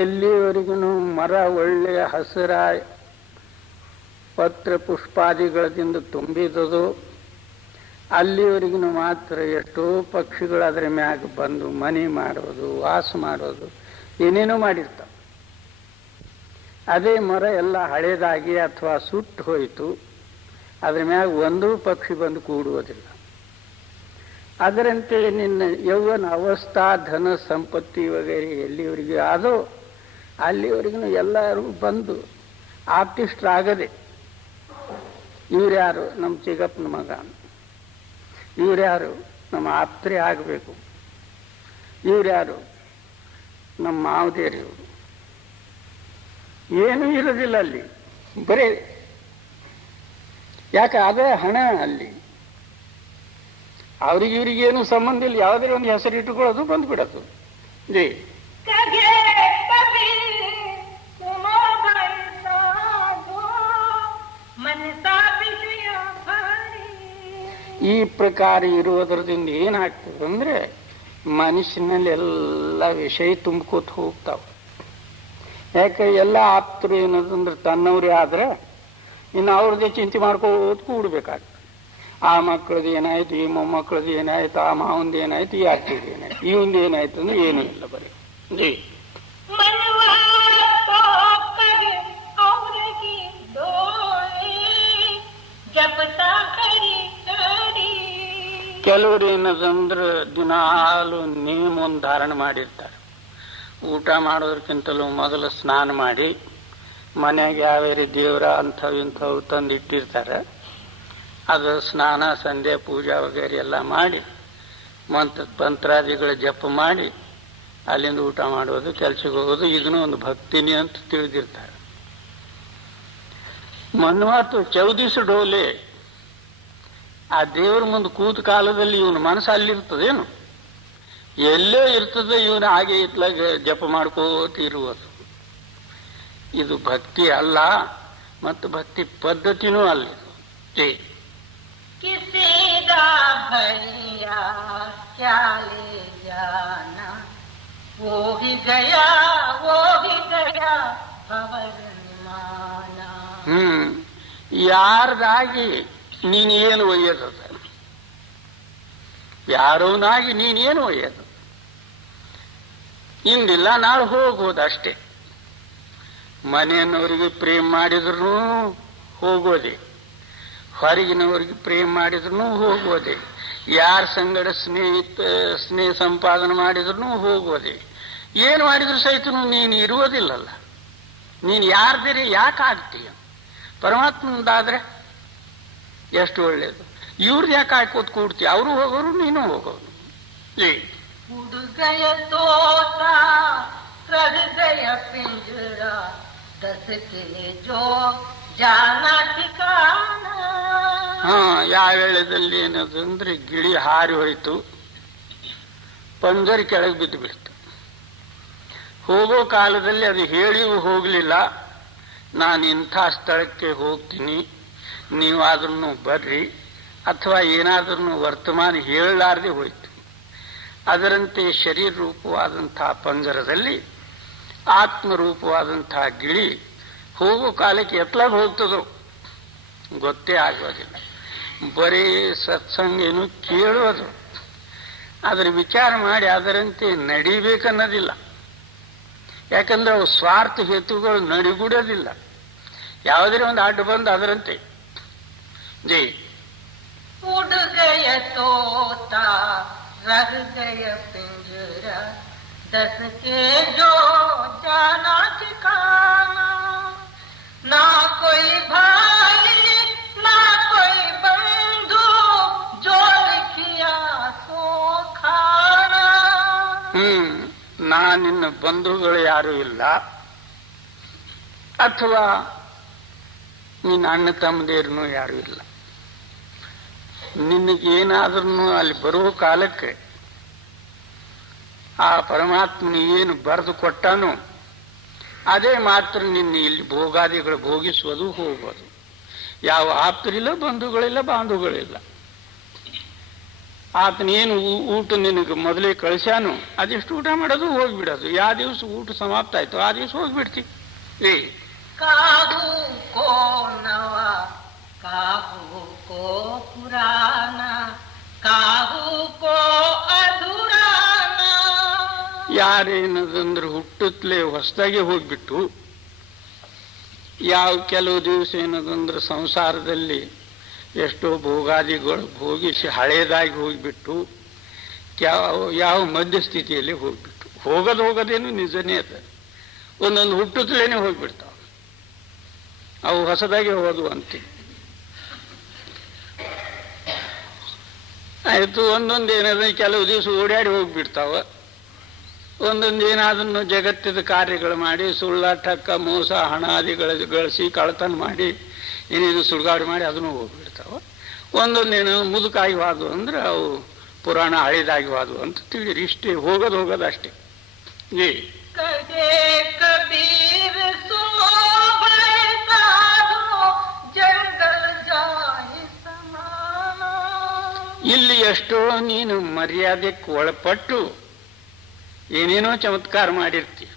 ಎಲ್ಲಿವರೆಗೂ ಮರ ಒಳ್ಳೆಯ ಹಸಿರ ಪತ್ರ ಪುಷ್ಪಾದಿಗಳಿಂದ ತುಂಬಿದದು ಅಲ್ಲಿವರೆಗೂ ಮಾತ್ರ ಎಷ್ಟೋ ಪಕ್ಷಿಗಳು ಅದರ ಮ್ಯಾಗ ಬಂದು ಮನೆ ಮಾಡೋದು, ವಾಸ ಮಾಡೋದು, ಏನೇನೋ ಮಾಡಿರ್ತಾವೆ. ಅದೇ ಮರ ಎಲ್ಲ ಹಳೇದಾಗಿ ಅಥವಾ ಸುಟ್ಟು ಹೋಯಿತು, ಅದ್ರ ಮ್ಯಾಗ ಒಂದೂ ಪಕ್ಷಿ ಬಂದು ಕೂಡುವುದಿಲ್ಲ. ಅದರಂತೆ ನಿನ್ನ ಯೌವನ ಅವಸ್ಥಾ, ಧನ ಸಂಪತ್ತಿ ವಗೇರೆ ಎಲ್ಲಿವರೆಗೂ ಅದೋ ಅಲ್ಲಿವರೆಗೂ ಎಲ್ಲರೂ ಬಂದು ಆಪ್ತಿಷ್ಟ್ರಾಗದೆ ಇವ್ರ್ಯಾರು ನಮ್ಮ ಚಿಗಪ್ಪನ ಮಗ, ಇವ್ರ್ಯಾರು ನಮ್ಮ ಆಪ್ತರೇ ಆಗಬೇಕು, ಇವ್ರ್ಯಾರು ನಮ್ಮ ಮಾವದೇರಿಯವರು, ಏನೂ ಇರೋದಿಲ್ಲ ಅಲ್ಲಿ. ಬರೇ ಯಾಕೆ ಅದೇ ಹಣ ಅಲ್ಲಿ. ಅವ್ರಿಗೆ ಇವ್ರಿಗೇನು ಸಂಬಂಧ ಇಲ್ಲ. ಯಾವುದೇ ಒಂದು ಹೆಸರು ಇಟ್ಟುಕೊಳ್ಳೋದು ಬಂದ್ಬಿಡೋದು. ಜೈ ಈ ಪ್ರಕಾರ ಇರುವುದರಿಂದ ಏನಾಗ್ತದೆ ಅಂದ್ರೆ ಮನುಷ್ಯನಲ್ಲಿ ಎಲ್ಲ ವಿಷಯ ತುಂಬ್ಕೋತ ಹೋಗ್ತಾವ. ಯಾಕೆ ಎಲ್ಲ ಆಪ್ತರು ಏನದಂದ್ರೆ ತನ್ನವ್ರೇ ಆದ್ರೆ ಇನ್ನು ಅವ್ರದ್ದೇ ಚಿಂತೆ ಮಾಡ್ಕೋತ ಕೂಡ್ಬೇಕಾಗ್ತದೆ. ಆ ಮಕ್ಕಳದ್ದು ಏನಾಯ್ತು, ಈ ಮೊಮ್ಮಕ್ಕಳದ್ದು ಏನಾಯ್ತು, ಆ ಮಾವಂದು ಏನಾಯ್ತು, ಈ ಅತ್ತಿದು ಏನಾಯ್ತು, ಇವಂದು ಏನಾಯ್ತು ಅಂದ್ರೆ ಏನೂ ಇಲ್ಲ. ಬರೀ ಜೈ ಕೆಲವರು ಏನದಂದ್ರೆ ದಿನಾಲು ನೇಮೊಂದು ಧಾರಣೆ ಮಾಡಿರ್ತಾರೆ. ಊಟ ಮಾಡೋದಕ್ಕಿಂತಲೂ ಮೊದಲು ಸ್ನಾನ ಮಾಡಿ ಮನೆಯಾಗ ಯಾವ್ಯಾವ ದೇವರ ಅಂಥವು ಇಂಥವು ತಂದಿಟ್ಟಿರ್ತಾರೆ. ಅದು ಸ್ನಾನ, ಸಂಧ್ಯಾ ಪೂಜಾ ವಗೇರೆ ಎಲ್ಲ ಮಾಡಿ ಮಂತ್ರಾದಿಗಳ ಜಪ ಮಾಡಿ ಅಲ್ಲಿಂದ ಊಟ ಮಾಡೋದು, ಕೆಲ್ಸಕ್ಕೆ ಹೋಗೋದು. ಇದನ್ನು ಒಂದು ಭಕ್ತಿನಿ ಅಂತ ತಿಳಿದಿರ್ತಾರೆ. ಮನ್ವಾತು ಚೌದಿಸ ಡೋಲೆ ಆ ದೇವರ ಮುಂದೆ ಕೂತ ಕಾಲದಲ್ಲಿ ಇವನ ಮನಸ್ಸು ಅಲ್ಲಿರ್ತದೇನು, ಎಲ್ಲೇ ಇರ್ತದೆ, ಇವನು ಹಾಗೆ ಇತ್ಲಾಗ ಜಪ ಮಾಡ್ಕೋತ ಇರುವುದು. ಇದು ಭಕ್ತಿ ಅಲ್ಲ, ಮತ್ತು ಭಕ್ತಿ ಪದ್ಧತಿನೂ ಅಲ್ಲ. ಜೈ किसीदा भैया क्या ले जाना, वो ही गया माना. ಯಾರದಾಗಿ ನೀನೇನು ಒಯ್ಯದ, ಯಾರೋನಾಗಿ ನೀನೇನು ಒಯ್ಯದು. ಇಂದಿಲ್ಲ ನಾಳೆ ಹೋಗೋದಷ್ಟೇ. ಮನೆಯನ್ನವರಿಗೆ ಪ್ರೇಮ ಮಾಡಿದ್ರು ಹೋಗೋದೆ, ಹೊರಗಿನವರಿಗೆ ಪ್ರೇಮ ಮಾಡಿದ್ರು ಹೋಗೋದೆ, ಯಾರ ಸಂಗಡ ಸ್ನೇಹ ಸಂಪಾದನೆ ಮಾಡಿದ್ರು ಹೋಗೋದೆ. ಏನು ಮಾಡಿದ್ರು ಸಹಿತ ನೀನು ಇರುವುದಿಲ್ಲಲ್ಲ. ನೀನು ಯಾರ್ದಿರಿ ಯಾಕೆ ಆಗ್ತೀಯ? ಪರಮಾತ್ಮಂದಾದ್ರೆ ಎಷ್ಟು ಒಳ್ಳೇದು. ಇವ್ರದ್ದು ಯಾಕೆ ಹಾಕೋತ್ ಕೂಡ್ತೀಯ? ಅವರು ಹೋಗೋರು, ನೀನು ಹೋಗೋರು. ಹುಡುಗಯ ತೋತ ಹೃದಯ ಪಿಂಜರ ದಸಕೆ ಜೋ ಜಾನ ಠಿಕಾನ. ಯಾವ ವೇಳೆದಲ್ಲಿ ಏನದು ಅಂದ್ರೆ ಗಿಳಿ ಹಾರಿ ಹೋಯ್ತು, ಪಂಜರಿ ಕೆಳಗೆ ಬಿದ್ದು ಬಿಡ್ತು. ಹೋಗೋ ಕಾಲದಲ್ಲಿ ಅದು ಹೇಳಿಯೂ ಹೋಗಲಿಲ್ಲ, ನಾನು ಇಂಥ ಸ್ಥಳಕ್ಕೆ ಹೋಗ್ತೀನಿ, ನೀವಾದ್ರೂ ಬರ್ರಿ, ಅಥವಾ ಏನಾದ್ರೂ ವರ್ತಮಾನ ಹೇಳಲಾರದೆ ಹೋಯ್ತು. ಅದರಂತೆ ಶರೀರ ರೂಪವಾದಂತಹ ಪಂಜರದಲ್ಲಿ ಆತ್ಮರೂಪವಾದಂತಹ ಗಿಳಿ ಹೋಗೋ ಕಾಲಕ್ಕೆ ಎತ್ಲಾಗ ಹೋಗ್ತದೋ ಗೊತ್ತೇ ಆಗೋದಿಲ್ಲ. ಬರೀ ಸತ್ಸಂಗ ಏನು ಕೇಳೋದು, ಅದರ ವಿಚಾರ ಮಾಡಿ ಅದರಂತೆ ನಡಿಬೇಕನ್ನೋದಿಲ್ಲ. ಯಾಕಂದ್ರೆ ಅವು ಸ್ವಾರ್ಥ ಹೇತುಗಳು ನಡಿಗೂಡೋದಿಲ್ಲ. ಯಾವುದೇ ಒಂದು ಅಡ್ಡ ಬಂದು ಅದರಂತೆ. ಜೈ ಹುಡುಗಯ ತೋತ ರಹ ಗಯ ಪಿಂಜರ ದಸಕೆ ಜೋ ಜಾನಾ ಠಿಕಾನಾ. ना कोई भाई ना कोई बंधु जो लिखिया सो खाना. ನಿನ್ನ ಬಂಧುಗಳು ಯಾರು ಇಲ್ಲ, ಅಥವಾ ನಿನ್ನ ಅಣ್ಣ ತಮ್ಮದೇರನು ಯಾರು ಇಲ್ಲ. ನಿನಗೇನಾದ್ರೂ ಅಲ್ಲಿ ಬರುವ ಕಾಲಕ್ಕೆ ಆ ಪರಮಾತ್ಮನ ಏನು ಬರೆದು ಕೊಟ್ಟಾನೋ ಅದೇ ಮಾತ್ರ ನಿನ್ನ ಇಲ್ಲಿ ಭೋಗಾದಿಗಳು ಭೋಗಿಸುವುದು ಹೋಗೋದು. ಯಾವ ಆಪ್ತರಿಲ್ಲ, ಬಂಧುಗಳಿಲ್ಲ, ಬಾಂಧುಗಳಿಲ್ಲ. ಆತನೇನು ಊಟ ನಿನಗೆ ಮೊದಲೇ ಕಳಿಸ್ಯಾನು ಅದೆಷ್ಟು ಊಟ ಮಾಡೋದು ಹೋಗ್ಬಿಡೋದು. ಯಾವ ದಿವಸ ಊಟ ಸಮಾಪ್ತ ಆಯ್ತು ಆ ದಿವಸ ಹೋಗ್ಬಿಡ್ತೀವಿ. ಕಾಹು ಕೋ ನವ ಕಾಹು ಕೋ ಪುರಾಣ ಕಾಹು ಕೋ ಅಧುರಾನ. ಯಾರೇನದಂದ್ರೆ ಹುಟ್ಟುತ್ತಲೇ ಹೊಸದಾಗಿ ಹೋಗ್ಬಿಟ್ಟು, ಯಾವ ಕೆಲವು ದಿವಸ ಏನದಂದ್ರೆ ಸಂಸಾರದಲ್ಲಿ ಎಷ್ಟೋ ಭೋಗಾದಿಗಳು ಭೋಗಿಸಿ ಹಳೇದಾಗಿ ಹೋಗ್ಬಿಟ್ಟು, ಯಾವ ಮಧ್ಯಸ್ಥಿತಿಯಲ್ಲಿ ಹೋಗ್ಬಿಟ್ಟು, ಹೋಗೋದೇನು ನಿಜನೇ ಅದ. ಒಂದೊಂದು ಹುಟ್ಟುತ್ತಲೇನೆ ಹೋಗ್ಬಿಡ್ತಾವ, ಅವು ಹೊಸದಾಗಿ ಹೋದು ಅಂತೀವಿ. ಆಯ್ತು, ಒಂದೊಂದು ಏನಾದ್ರೆ ಕೆಲವು ದಿವಸ ಓಡಾಡಿ ಹೋಗ್ಬಿಡ್ತಾವ. ಒಂದೊಂದು ಏನಾದನ್ನು ಜಗತ್ತಿದ ಕಾರ್ಯಗಳು ಮಾಡಿ ಸುಳ್ಳ ಠಕ್ಕ ಮೋಸ ಹಣಾದಿಗಳು ಗಳಿಸಿ ಕಳತನ ಮಾಡಿ ಏನೇನು ಸುಡುಗಾಡು ಮಾಡಿ ಅದನ್ನು ಹೋಗ್ಬಿಡ್ತಾವ. ಒಂದೊಂದೇನು ಮುದುಕಾಗಿ ಹೋದು ಅಂದ್ರೆ ಅವು ಪುರಾಣ ಹಳಿದಾಗಿ ಹೋದು ಅಂತ ತಿಳಿರಿ. ಇಷ್ಟೇ, ಹೋಗೋದು ಅಷ್ಟೇ. ಇಲ್ಲಿ ಎಷ್ಟೋ ನೀನು ಮರ್ಯಾದೆಗೆ ಒಳಪಟ್ಟು ಏನೇನೋ ಚಮತ್ಕಾರ ಮಾಡಿರ್ತೀಯ.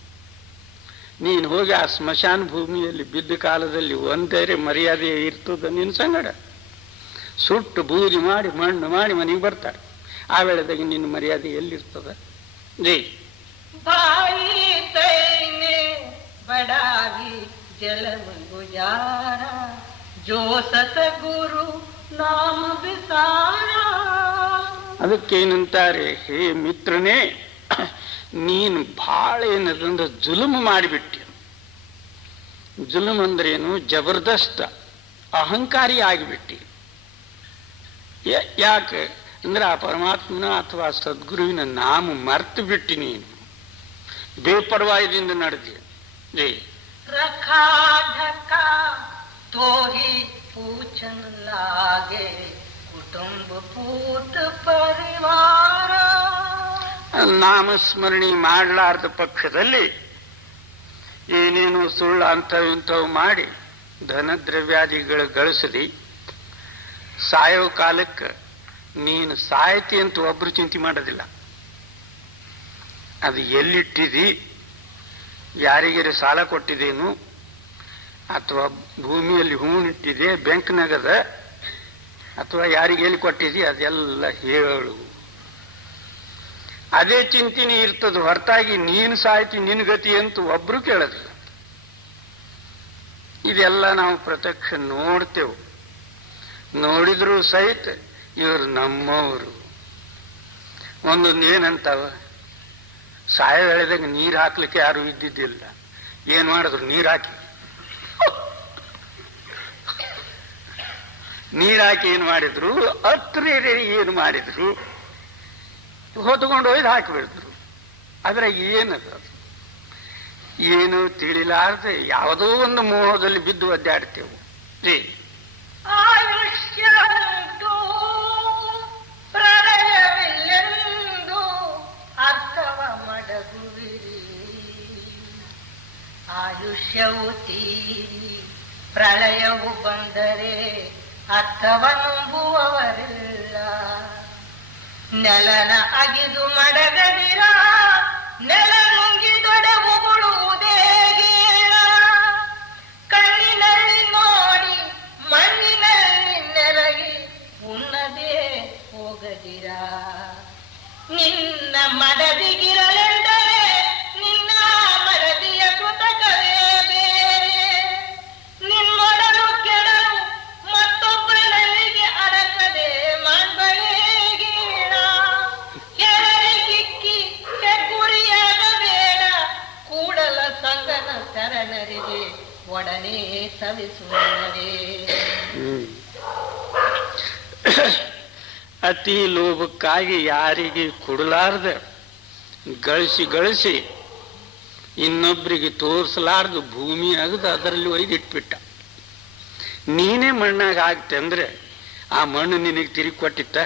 ನೀನು ಹೋಗಿ ಆ ಸ್ಮಶಾನ ಭೂಮಿಯಲ್ಲಿ ಬಿದ್ದ ಕಾಲದಲ್ಲಿ ಒಂದೇ ಮರ್ಯಾದೆ ಇರ್ತದ ನಿನ್ನ ಸಂಗಡ. ಸುಟ್ಟು ಬೂದಿ ಮಾಡಿ ಮಣ್ಣು ಮಾಡಿ ಮನೆಗೆ ಬರ್ತಾರೆ. ಆ ವೇಳೆದಾಗ ನಿನ್ನ ಮರ್ಯಾದೆ ಎಲ್ಲಿರ್ತದ? ಭಾಯಿ ತೈನೆ ಬಡಾಗಿ ಜಲಮ ಗುಜಾರ ಜೋ ಸತಗುರು ನಾಮ ಬಿಸಾರ. ಅದಕ್ಕೇನಂತಾರೆ, ಹೇ ಮಿತ್ರನೇ, ನೀನು ಭಾಳ ಏನದಂದ್ರೆ ಜುಲುಮ್ ಮಾಡಿಬಿಟ್ಟಿ. ಜುಲುಮ್ ಅಂದ್ರೇನು? ಜಬರ್ದಸ್ತ ಅಹಂಕಾರಿ ಆಗಿಬಿಟ್ಟಿ. ಯಾಕೆ ಅಂದ್ರೆ ಆ ಪರಮಾತ್ಮನ ಅಥವಾ ಸದ್ಗುರುವಿನ ನಾಮ ಮರ್ತು ಬಿಟ್ಟಿ. ನೀನು ಬೇಪರವಾಯದಿಂದ ನಡೆದಿ. ರಖಾ ಢಕಾ ತೋಹಿ ಪೂಛನ್ ಲಾಗೆ ಕುಟುಂಬ ಪೂತ ಪರಿವಾರ. ನಾಮಸ್ಮರಣೆ ಮಾಡಲಾರ್ದ ಪಕ್ಷದಲ್ಲಿ ಏನೇನು ಸುಳ್ಳು ಇಂಥವು ಮಾಡಿ ಧನದ್ರವ್ಯಾದಿಗಳು ಗಳಿಸದಿ ಸಾಯೋ ಕಾಲಕ್ಕೆ ನೀನು ಸಾಯ್ತಿ ಅಂತ ಒಬ್ರು ಚಿಂತೆ ಮಾಡೋದಿಲ್ಲ. ಅದು ಎಲ್ಲಿಟ್ಟಿದಿ, ಯಾರಿಗಾರ ಸಾಲ ಕೊಟ್ಟಿದ್ದೇನು, ಅಥವಾ ಭೂಮಿಯಲ್ಲಿ ಹೂಣಿಟ್ಟಿದೆ, ಬ್ಯಾಂಕ್ನಾಗದ, ಅಥವಾ ಯಾರಿಗೆಲ್ಲಿ ಕೊಟ್ಟಿದಿ, ಅದೆಲ್ಲ ಹೇಳು. ಅದೇ ಚಿಂತನೆ ಇರ್ತದ ಹೊರತಾಗಿ ನೀನು ಸಾಯ್ತಿ ನಿನ್ನ ಗತಿ ಅಂತ ಒಬ್ರು ಕೇಳೋದಿಲ್ಲ. ಇದೆಲ್ಲ ನಾವು ಪ್ರತ್ಯಕ್ಷ ನೋಡ್ತೇವೆ. ನೋಡಿದ್ರು ಸಹಿತ ಇವರು ನಮ್ಮವರು. ಒಂದೊಂದು ಏನಂತಾವ, ಸಾಯ ವೇಳೆದಾಗ ನೀರು ಹಾಕ್ಲಿಕ್ಕೆ ಯಾರು ಇದ್ದಿದ್ದಿಲ್ಲ. ಏನ್ ಮಾಡಿದ್ರು? ನೀರು ಹಾಕಿ ಏನ್ ಮಾಡಿದ್ರು? ಹತ್ರ ಏನು ಮಾಡಿದ್ರು? ಹೊತ್ಕೊಂಡು ಒಯ್ದು ಹಾಕಿಬಿಡಿದ್ರು. ಅದ್ರಾಗ ಏನದು? ಏನು ತಿಳಿಲಾರ್ದೆ ಯಾವುದೋ ಒಂದು ಮೋಹದಲ್ಲಿ ಬಿದ್ದು ಒದ್ದಾಡ್ತೇವೆ. ಆಯುಷ್ಯಂತೂ ಪ್ರಳಯವಿಲ್ಲೆಂದು ಅರ್ಥವ ಮಡಗುವಿರಿ. ಆಯುಷ್ಯವು ತೀರಿ ಪ್ರಳಯವು ಬಂದರೆ ಅರ್ಥವ ನಂಬುವವರಿಲ್ಲ. ನೆಲನ ಅಗಿದು ಮಡಗದಿರ ನೆಲ ನುಂಗಿದೊಡೆವು ಉಗುಳುವುದೇ ಗೀಳ. ಕಣ್ಣಿನಲ್ಲಿ ನೋಡಿ ಮಣ್ಣಿನಲ್ಲಿ ನೆರಗಿ ಉಣ್ಣದೇ ಹೋಗದಿರ. ನಿನ್ನ ಮಡದಿಗಿರಲೆಂದರೆ ನಿನ್ನ ಮಡದಿಯ ಕೃತಕವೇ ಬೇರೆ. ನಿನ್ನೊಡಲು ಕೆಡಲು ಮತ್ತೊಬ್ಬಳಿಗೆ ಅಡಕದೆ ಮಾಡ್ಬಳೇ ಗೀಳ. ಕೆಳಗಿಕ್ಕಿ ಹೆಗ್ಗುರಿಯಾಗಬೇಡ, ಕೂಡಲ ಸಂಗನ ಶರಣರಿಗೆ ಒಡನೆ ಸವಿಸುವವರೇ. ಅತಿ ಲೋಭಕ್ಕಾಗಿ ಯಾರಿಗೆ ಕೊಡಲಾರ್ದ ಗಳಿಸಿ ಇನ್ನೊಬ್ಬರಿಗೆ ತೋರಿಸಲಾರ್ದು ಭೂಮಿ ಅಗದು ಅದರಲ್ಲಿ ಒಯ್ದಿಟ್ಬಿಟ್ಟ. ನೀನೇ ಮಣ್ಣಾಗ ಆಗ್ತೆ ಅಂದ್ರೆ ಆ ಮಣ್ಣು ನಿನಗೆ ತಿರುಗಿ ಕೊಟ್ಟಿತ್ತ?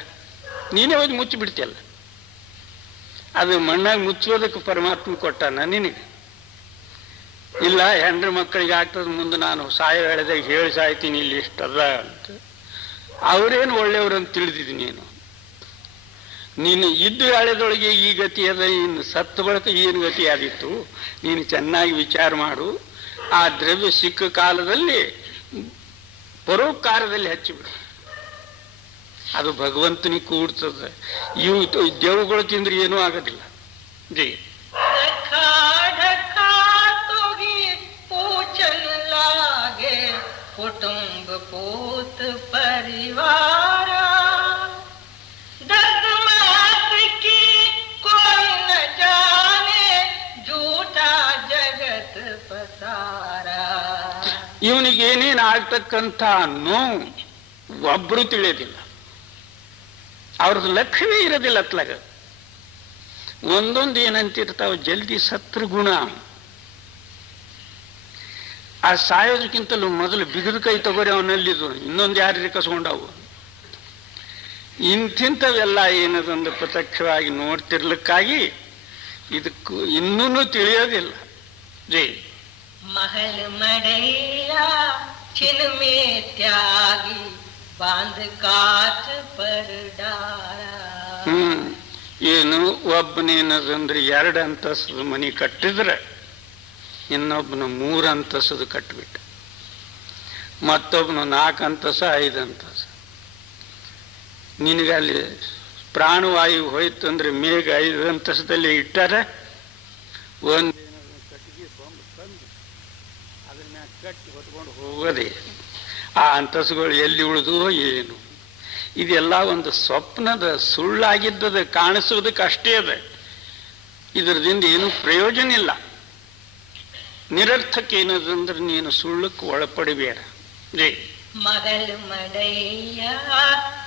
ನೀನೇ ಹೋಗಿ ಮುಚ್ಚಿಬಿಡ್ತಿಯಲ್ಲ. ಅದು ಮಣ್ಣಾಗ ಮುಚ್ಚೋದಕ್ಕೆ ಪರಮಾತ್ಮ ಕೊಟ್ಟಾನ ನಿನಗೆ? ಇಲ್ಲ, ಹೆಂಡ್ರ ಮಕ್ಕಳಿಗೆ ಆಗ್ತದ, ಮುಂದೆ ನಾನು ಸಾಯ ಹೇಳಿದಾಗ ಹೇಳಿ ಸಾಯ್ತೀನಿ ಇಲ್ಲಿ ಇಷ್ಟದ ಅಂತ. ಅವರೇನು ಒಳ್ಳೆಯವರು ಅಂತ ತಿಳಿದಿದ್ದೀನಿ. ನೀನು ನೀನು ಇದ್ದ ವೇಳೆದೊಳಗೆ ಈ ಗತಿ ಅದ, ಇನ್ನು ಸತ್ತ ಬಳಿಕ ಏನು ಗತಿ ಆದಿತ್ತು ನೀನು ಚೆನ್ನಾಗಿ ವಿಚಾರ ಮಾಡು. ಆ ದ್ರವ್ಯ ಸಿಕ್ಕ ಕಾಲದಲ್ಲಿ ಪರೋಪಕಾರದಲ್ಲಿ ಹಚ್ಚಿಬಿಡು, ಅದು ಭಗವಂತನಿಗೆ ಕೂಡ್ತದೆ. ಇವು ದೇವುಗಳು ತಿಂದ್ರೆ ಏನೂ ಆಗೋದಿಲ್ಲ. ಜೈ कुटुंब पूत परिवार दर्द मात की कोई न जाने झूठा जगत पसारा. ಇವನಿಗೆ ಏನೇನು ಆಗ್ತಕ್ಕಂಥ ನೋವು ಒಬ್ರು ತಿಳಿಯೋದಿಲ್ಲ, ಅವ್ರದ್ದು ಲಕ್ಷ್ಯವೇ ಇರೋದಿಲ್ಲ. ಅತ್ಲಾಗ ಒಂದೊಂದು ಏನಂತಿರ್ತಾವ, ಜಲ್ದಿ ಸತ್ರ ಗುಣ. ಆ ಸಾಯೋದಕ್ಕಿಂತಲೂ ಮೊದಲು ಬಿಗದ ಕೈ ತಗೋರಿ ಅವನಲ್ಲಿದ್ದು, ಇನ್ನೊಂದು ಯಾರಿಗೆ ಕಸ್ಕೊಂಡವು. ಇಂಥವೆಲ್ಲ ಏನದಂದು ಪ್ರತ್ಯಕ್ಷವಾಗಿ ನೋಡ್ತಿರ್ಲಿಕ್ಕಾಗಿ ಇದಕ್ಕೂ ಇನ್ನೂ ತಿಳಿಯೋದಿಲ್ಲ. ಜೈ महल मड़ैया छिन में त्यागी बांध काठ पर डारा. ಏನು ಒಬ್ಬನೇನದಂದ್ರೆ 2 ಅಂತಸ್ತದ ಮನೆ ಕಟ್ಟಿದ್ರೆ ಇನ್ನೊಬ್ಬನ 3 ಅಂತಸ್ತದ ಕಟ್ಟಿಬಿಟ್ಟ, ಮತ್ತೊಬ್ಬನು 4 ಅಂತಸ್ತು 5 ಅಂತಸ್ತು. ನಿನಗಲ್ಲಿ ಪ್ರಾಣವಾಯು ಹೋಯ್ತಂದ್ರೆ ಮೇಘ 5 ಅಂತಸ್ತದಲ್ಲಿ ಇಟ್ಟಾರೆ, ಒಂದು ಕಟ್ಟಿಗೆ ಸೊಂಬು ತಂದು ಅದನ್ನ ಕಟ್ಟಿ ಹೊತ್ಕೊಂಡು ಹೋಗೋದೇ. ಆ ಅಂತಸ್ತುಗಳು ಎಲ್ಲಿ ಉಳಿದುವೋ ಏನು. ಇದೆಲ್ಲ ಒಂದು ಸ್ವಪ್ನದ ಸುಳ್ಳಾಗಿದ್ದದ, ಕಾಣಿಸೋದಕ್ಕೆ ಅಷ್ಟೇ ಅದ. ಇದರದಿಂದ ಏನು ಪ್ರಯೋಜನ ಇಲ್ಲ. ನಿರರ್ಥಕ ಏನದಂದ್ರೆ ನೀನು ಸುಳ್ಳಕ್ಕೆ ಒಳಪಡಬೇಡ. ಜೈ महल मड़ैया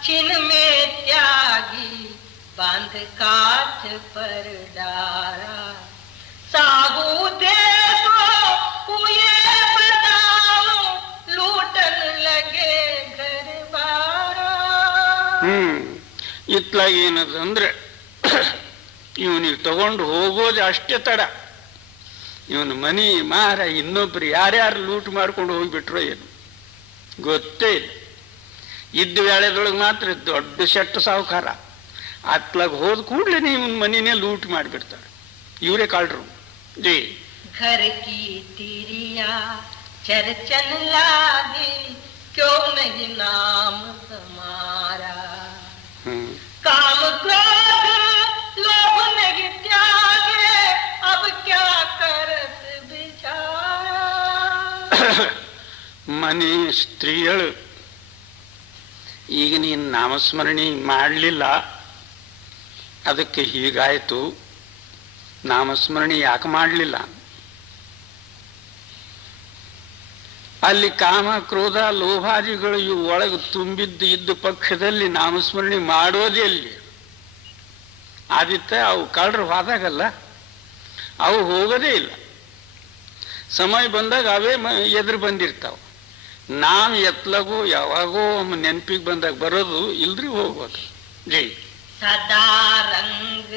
छिन में त्यागी बांध काठ पर डारा. साहू दे दो हुए बताओ लूटन लगे घर बारा. ಇತ್ಲಾಗ ಏನದಂದ್ರೆ ಇವನಿಗೆ ತಗೊಂಡು ಹೋಗೋದು ಅಷ್ಟೇ ತಡ. ಇವನು ಮನಿ ಮಾರ ಇನ್ನೊಬ್ರು ಯಾರ್ಯಾರು ಲೂಟ್ ಮಾಡ್ಕೊಂಡು ಹೋಗ್ಬಿಟ್ರೋ ಏನು ಗೊತ್ತೇ ಇಲ್ಲ. ಇದ್ದ ವೇಳೆದೊಳಗೆ ಮಾತ್ರ ದೊಡ್ಡ ಶೆಟ್ಟು ಸಾಹುಕಾರ. ಅತ್ಲಾಗ ಹೋದ ಕೂಡಲೇ ನೀವು ಮನಿನೇ ಲೂಟ್ ಮಾಡಿಬಿಡ್ತಾರೆ, ಇವರೇ ಕಾಳ್ರು. ಜೈ घर की तिरिया चर्चन लागी क्यों नहीं नाम तुम्हारा. काम क्रोध लोभ नहीं त्यागे अब क्या करत बिचारा. ಮನೆ ಸ್ತ್ರೀಯಳು ಈಗ ನೀನು ನಾಮಸ್ಮರಣೆ ಮಾಡಲಿಲ್ಲ, ಅದಕ್ಕೆ ಹೀಗಾಯಿತು. ನಾಮಸ್ಮರಣೆ ಯಾಕೆ ಮಾಡಲಿಲ್ಲ? ಅಲ್ಲಿ ಕಾಮ ಕ್ರೋಧ ಲೋಭಾದಿಗಳು ಇವು ಒಳಗೆ ತುಂಬಿದ್ದು ಇದ್ದ ಪಕ್ಷದಲ್ಲಿ ನಾಮಸ್ಮರಣೆ ಮಾಡೋದೇ ಅಲ್ಲಿ. ಆದಿತ್ಯ ಅವು ಕಳ್ಳರು ಹೋದಾಗಲ್ಲ, ಅವು ಹೋಗೋದೇ ಇಲ್ಲ. ಸಮಯ ಬಂದಾಗ ಅವೇ ಎದುರು ಬಂದಿರ್ತಾವ. ನಾವು ಎತ್ಲಾಗೋ ಯಾವಾಗೋ ನೆನಪಿಗೆ ಬಂದಾಗ ಬರೋದು, ಇಲ್ದ್ರಿ ಹೋಗೋದು. ಜೈ सदा रंग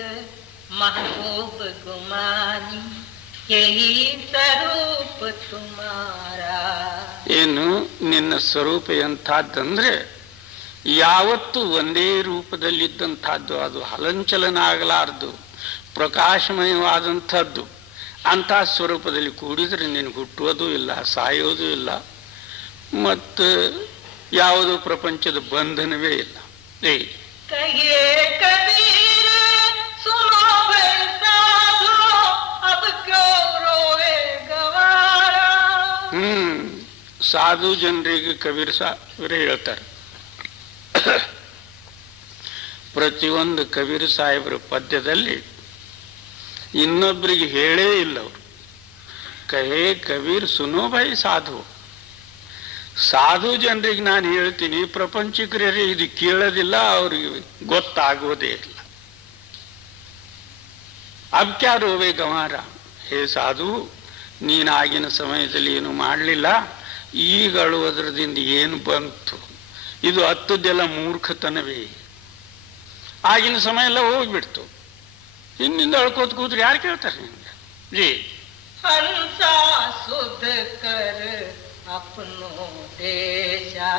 महबूब गुमानी यही स्वरूप तुम्हारा. ಏನು ನಿನ್ನ ಸ್ವರೂಪ ಎಂಥದ್ದಂದ್ರೆ ಯಾವತ್ತೂ ಒಂದೇ ರೂಪದಲ್ಲಿದ್ದಂಥದ್ದು, ಅದು ಹಲಂಚಲನ ಆಗಲಾರದು, ಪ್ರಕಾಶಮಯವಾದಂಥದ್ದು. ಅಂಥ ಸ್ವರೂಪದಲ್ಲಿ ಕೂಡಿದ್ರೆ ನಿನಗೆ ಹುಟ್ಟುವುದೂ ಇಲ್ಲ, ಸಾಯೋದೂ ಇಲ್ಲ, ಮತ್ತು ಯಾವುದೋ ಪ್ರಪಂಚದ ಬಂಧನವೇ ಇಲ್ಲ. ಏ कहिए कबीर सुनो भाई साधो अब क्यों रोए गवारा. ಸಾಧು ಜನರಿಗೆ ಕಬೀರ್ ಸಾಹೇಬರೇ ಹೇಳ್ತಾರೆ. ಪ್ರತಿಯೊಂದು ಕಬೀರ್ ಸಾಹೇಬರ ಪದ್ಯದಲ್ಲಿ ಇನ್ನೊಬ್ಬರಿಗೆ ಹೇಳೇ ಇಲ್ಲ ಅವರು. ಕಹೇ ಕಬೀರ್ ಸುನೋ ಭೈ ಸಾಧು. ಸಾಧು ಜನರಿಗೆ ನಾನು ಹೇಳ್ತೀನಿ, ಪ್ರಪಂಚಿಕರೇ ಇದು ಕೇಳೋದಿಲ್ಲ, ಅವ್ರಿಗೆ ಗೊತ್ತಾಗೋದೇ ಇಲ್ಲ. ಅಬ್ ಕ್ಯಾ ರೋವೆ ಗವಾರ. ಹೇ ಸಾಧು, ನೀನಾಗಿನ ಸಮಯದಲ್ಲಿ ಏನು ಮಾಡಲಿಲ್ಲ, ಈಗ ಅಳುವುದರದಿಂದ ಏನು ಬಂತು? ಇದು ಹತ್ತದ್ದೆಲ್ಲ ಮೂರ್ಖತನವೇ. ಆಗಿನ ಸಮಯ ಎಲ್ಲ ಹೋಗ್ಬಿಡ್ತು, ಇನ್ನಿಂದ ಅಳ್ಕೋತ ಕೂತ್ರೆ ಯಾರು ಕೇಳ್ತಾರೆ ನಿಮ್ಗೆ? ಜಿ हंसा सुध कर अपनो देशा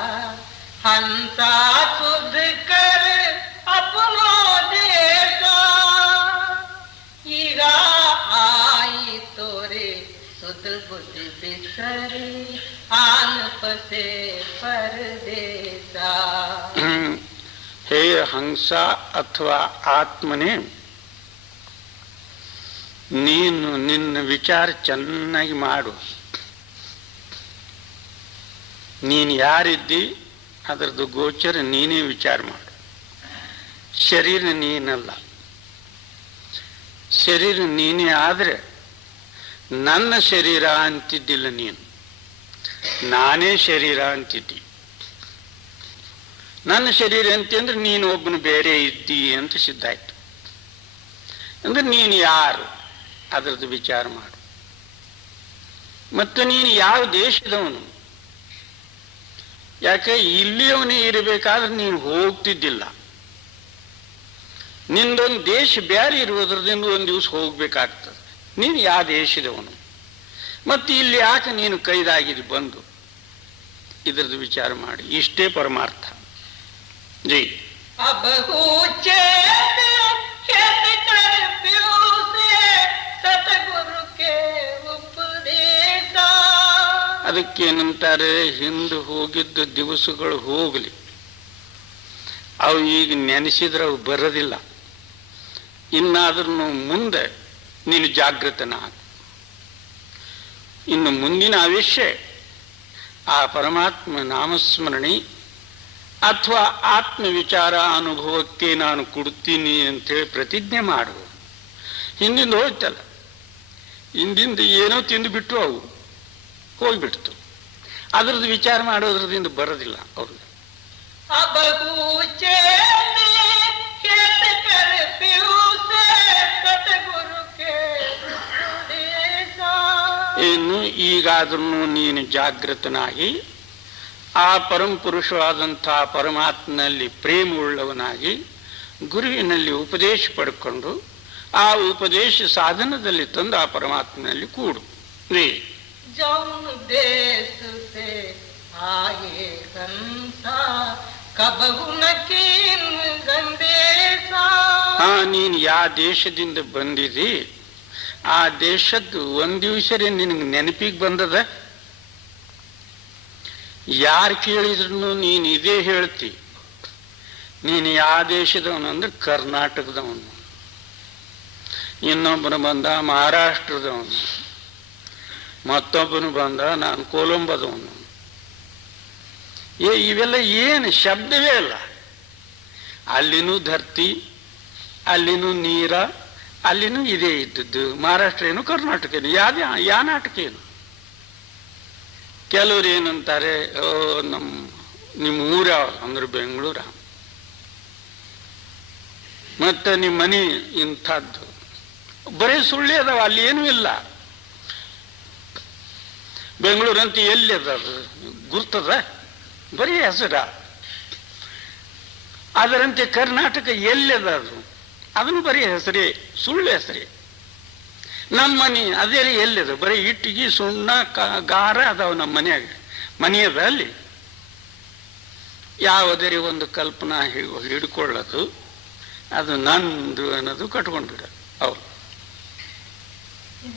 हंसा सुध कर अपनो देश बुद्धि बिसरी आन पसे परदेसा. ಹೇ ಹಂಸ ಅಥವಾ ಆತ್ಮನೇ, ನೀನು ನಿನ್ನ ವಿಚಾರ ಚೆನ್ನಾಗಿ ಮಾಡು. ನೀನು ಯಾರಿದ್ದಿ ಅದರದ್ದು ಗೋಚರ ನೀನೇ ವಿಚಾರ ಮಾಡು. ಶರೀರ ನೀನಲ್ಲ. ಶರೀರ ನೀನೇ ಆದರೆ ನನ್ನ ಶರೀರ ಅಂತಿದ್ದಿಲ್ಲ, ನೀನು ನಾನೇ ಶರೀರ ಅಂತಿದ್ದಿ. ನನ್ನ ಶರೀರ ಅಂತಂದ್ರೆ ನೀನು ಒಬ್ಬನು ಬೇರೆ ಇದ್ದಿ ಅಂತ ಸಿದ್ಧ ಆಯ್ತು. ಅಂದ್ರೆ ನೀನು ಯಾರು ಅದರದ್ದು ವಿಚಾರ ಮಾಡು. ಮತ್ತು ನೀನು ಯಾವ ದೇಶದವನು? ಯಾಕೆ ಇಲ್ಲಿಯವನೇ ಇರಬೇಕಾದ್ರೆ ನೀನು ಹೋಗ್ತಿದ್ದಿಲ್ಲ. ನಿಂದೊಂದು ದೇಶ ಬೇರೆ ಇರುವುದ್ರದಿಂದ ಒಂದು ದಿವಸ ಹೋಗ್ಬೇಕಾಗ್ತದೆ. ನೀನು ಯಾವ ದೇಶದವನು ಮತ್ತು ಇಲ್ಲಿ ಯಾಕೆ ನೀನು ಕೈದಾಗಿದ್ದು ಬಂದು? ಇದರದ್ದು ವಿಚಾರ ಮಾಡಿ. ಇಷ್ಟೇ ಪರಮಾರ್ಥ. जी. अब चेत खेत कर प्यो से सतगुरु के उपदेಶ. ಅದಕ್ಕೇನಂತಾರೆ, ಹಿಂದೆ ಹೋಗಿದ್ದ ದಿವಸಗಳು ಹೋಗಲಿ, ಅವು ಈಗ ನೆನೆಸಿದ್ರೆ ಅವು ಬರೋದಿಲ್ಲ. ಇನ್ನಾದ್ರೂ ಮುಂದೆ ನೀನು ಜಾಗೃತನಾಗ. ಇನ್ನು ಮುಂದಿನ ಆವೇಶ ಆ ಪರಮಾತ್ಮ ನಾಮಸ್ಮರಣೆ ಅಥವಾ ಆತ್ಮವಿಚಾರ ಅನುಭವಕ್ಕೆ ನಾನು ಕೊಡ್ತೀನಿ ಅಂತೇಳಿ ಪ್ರತಿಜ್ಞೆ ಮಾಡು. ಹಿಂದಿಂದ ಹೋಯ್ತಲ್ಲ, ಹಿಂದಿಂದ ಏನೋ ತಿಂದುಬಿಟ್ಟು ಅವು ಹೋಗ್ಬಿಡ್ತು. ಅದ್ರದ್ದು ವಿಚಾರ ಮಾಡೋದ್ರದಿಂದ ಬರೋದಿಲ್ಲ ಅವ್ರಿಗೆ. ಇನ್ನು ಈಗಾದ್ರೂ ನೀನು ಜಾಗೃತನಾಗಿ ಆ ಪರಮಪುರುಷವಾದಂಥ ಪರಮಾತ್ಮನಲ್ಲಿ ಪ್ರೇಮ ಉಳ್ಳವನಾಗಿ ಗುರುವಿನಲ್ಲಿ ಉಪದೇಶ ಪಡ್ಕೊಂಡು ಆ ಉಪದೇಶ ಸಾಧನದಲ್ಲಿ ತಂದು ಆ ಪರಮಾತ್ಮನಲ್ಲಿ ಕೂಡು. ಜೌನ್ ದೇಶ ಸೆ ಆಯೆ ಹಂಸ ಕಬಹು ನ ಕೀನ್ ಸಂದೇಶ. ನೀನು ಯಾವ ದೇಶದಿಂದ ಬಂದಿದಿ ಆ ದೇಶದ್ದು ಒಂದ್ ದಿವಸರೇ ನಿನಗೆ ನೆನಪಿಗೆ ಬಂದದ? ಯಾರು ಕೇಳಿದ್ರು ನೀನು ಇದೇ ಹೇಳ್ತಿ. ನೀನು ಯಾವ ದೇಶದವನು ಅಂದ್ರೆ ಕರ್ನಾಟಕದವನು, ಇನ್ನೊಬ್ಬನು ಬಂದ ಮಹಾರಾಷ್ಟ್ರದವನು, ಮತ್ತೊಬ್ಬನು ಬಂದ ನಾನು ಕೊಲಂಬೋದವನು. ಇವೆಲ್ಲ ಏನು ಶಬ್ದವೇ ಅಲ್ಲ. ಅಲ್ಲಿನೂ ಧರ್ತಿ, ಅಲ್ಲಿನೂ ನೀರ, ಅಲ್ಲಿನೂ ಇದೇ ಇದ್ದದ್ದು. ಮಹಾರಾಷ್ಟ್ರ ಏನು ಕರ್ನಾಟಕ ಏನು, ಯಾವ ನಾಟಕ ಏನು? ಕೆಲವ್ರು ಏನಂತಾರೆ, ನಿಮ್ಮ ಊರ ಅಂದ್ರೆ ಬೆಂಗಳೂರ, ಮತ್ತೆ ನಿಮ್ಮ ಮನೆ ಇಂಥದ್ದು. ಬರೀ ಸುಳ್ಳೆ ಅದಾವ, ಅಲ್ಲಿ ಏನೂ ಇಲ್ಲ. ಬೆಂಗಳೂರಂತ ಎಲ್ಲಿ ಅದ ಗುರ್ತದ? ಬರೀ ಹೆಸರ. ಅದರಂತೆ ಕರ್ನಾಟಕ ಎಲ್ಲಿ ಅದ ಅದನ್ನು ಬರೀ ಹೆಸರೇ, ಸುಳ್ಳು ಹೆಸರೇ. ನಮ್ಮ ಮನೆ ಅದೇ ಎಲ್ಲಿದೆ? ಬರೀ ಇಟ್ಟಿಗೆ ಸುಣ್ಣ ಗಾರ ಅದಾವ ನಮ್ಮ ಮನೆಯಾಗ. ಮನೆ ಅದ ಅಲ್ಲಿ. ಯಾವುದೇ ಒಂದು ಕಲ್ಪನಾ ಹಿಡ್ಕೊಳ್ಳೋದು, ಅದು ನಂದು ಅನ್ನೋದು ಕಟ್ಕೊಂಡ್ಬಿಡ ಅವ್ರು.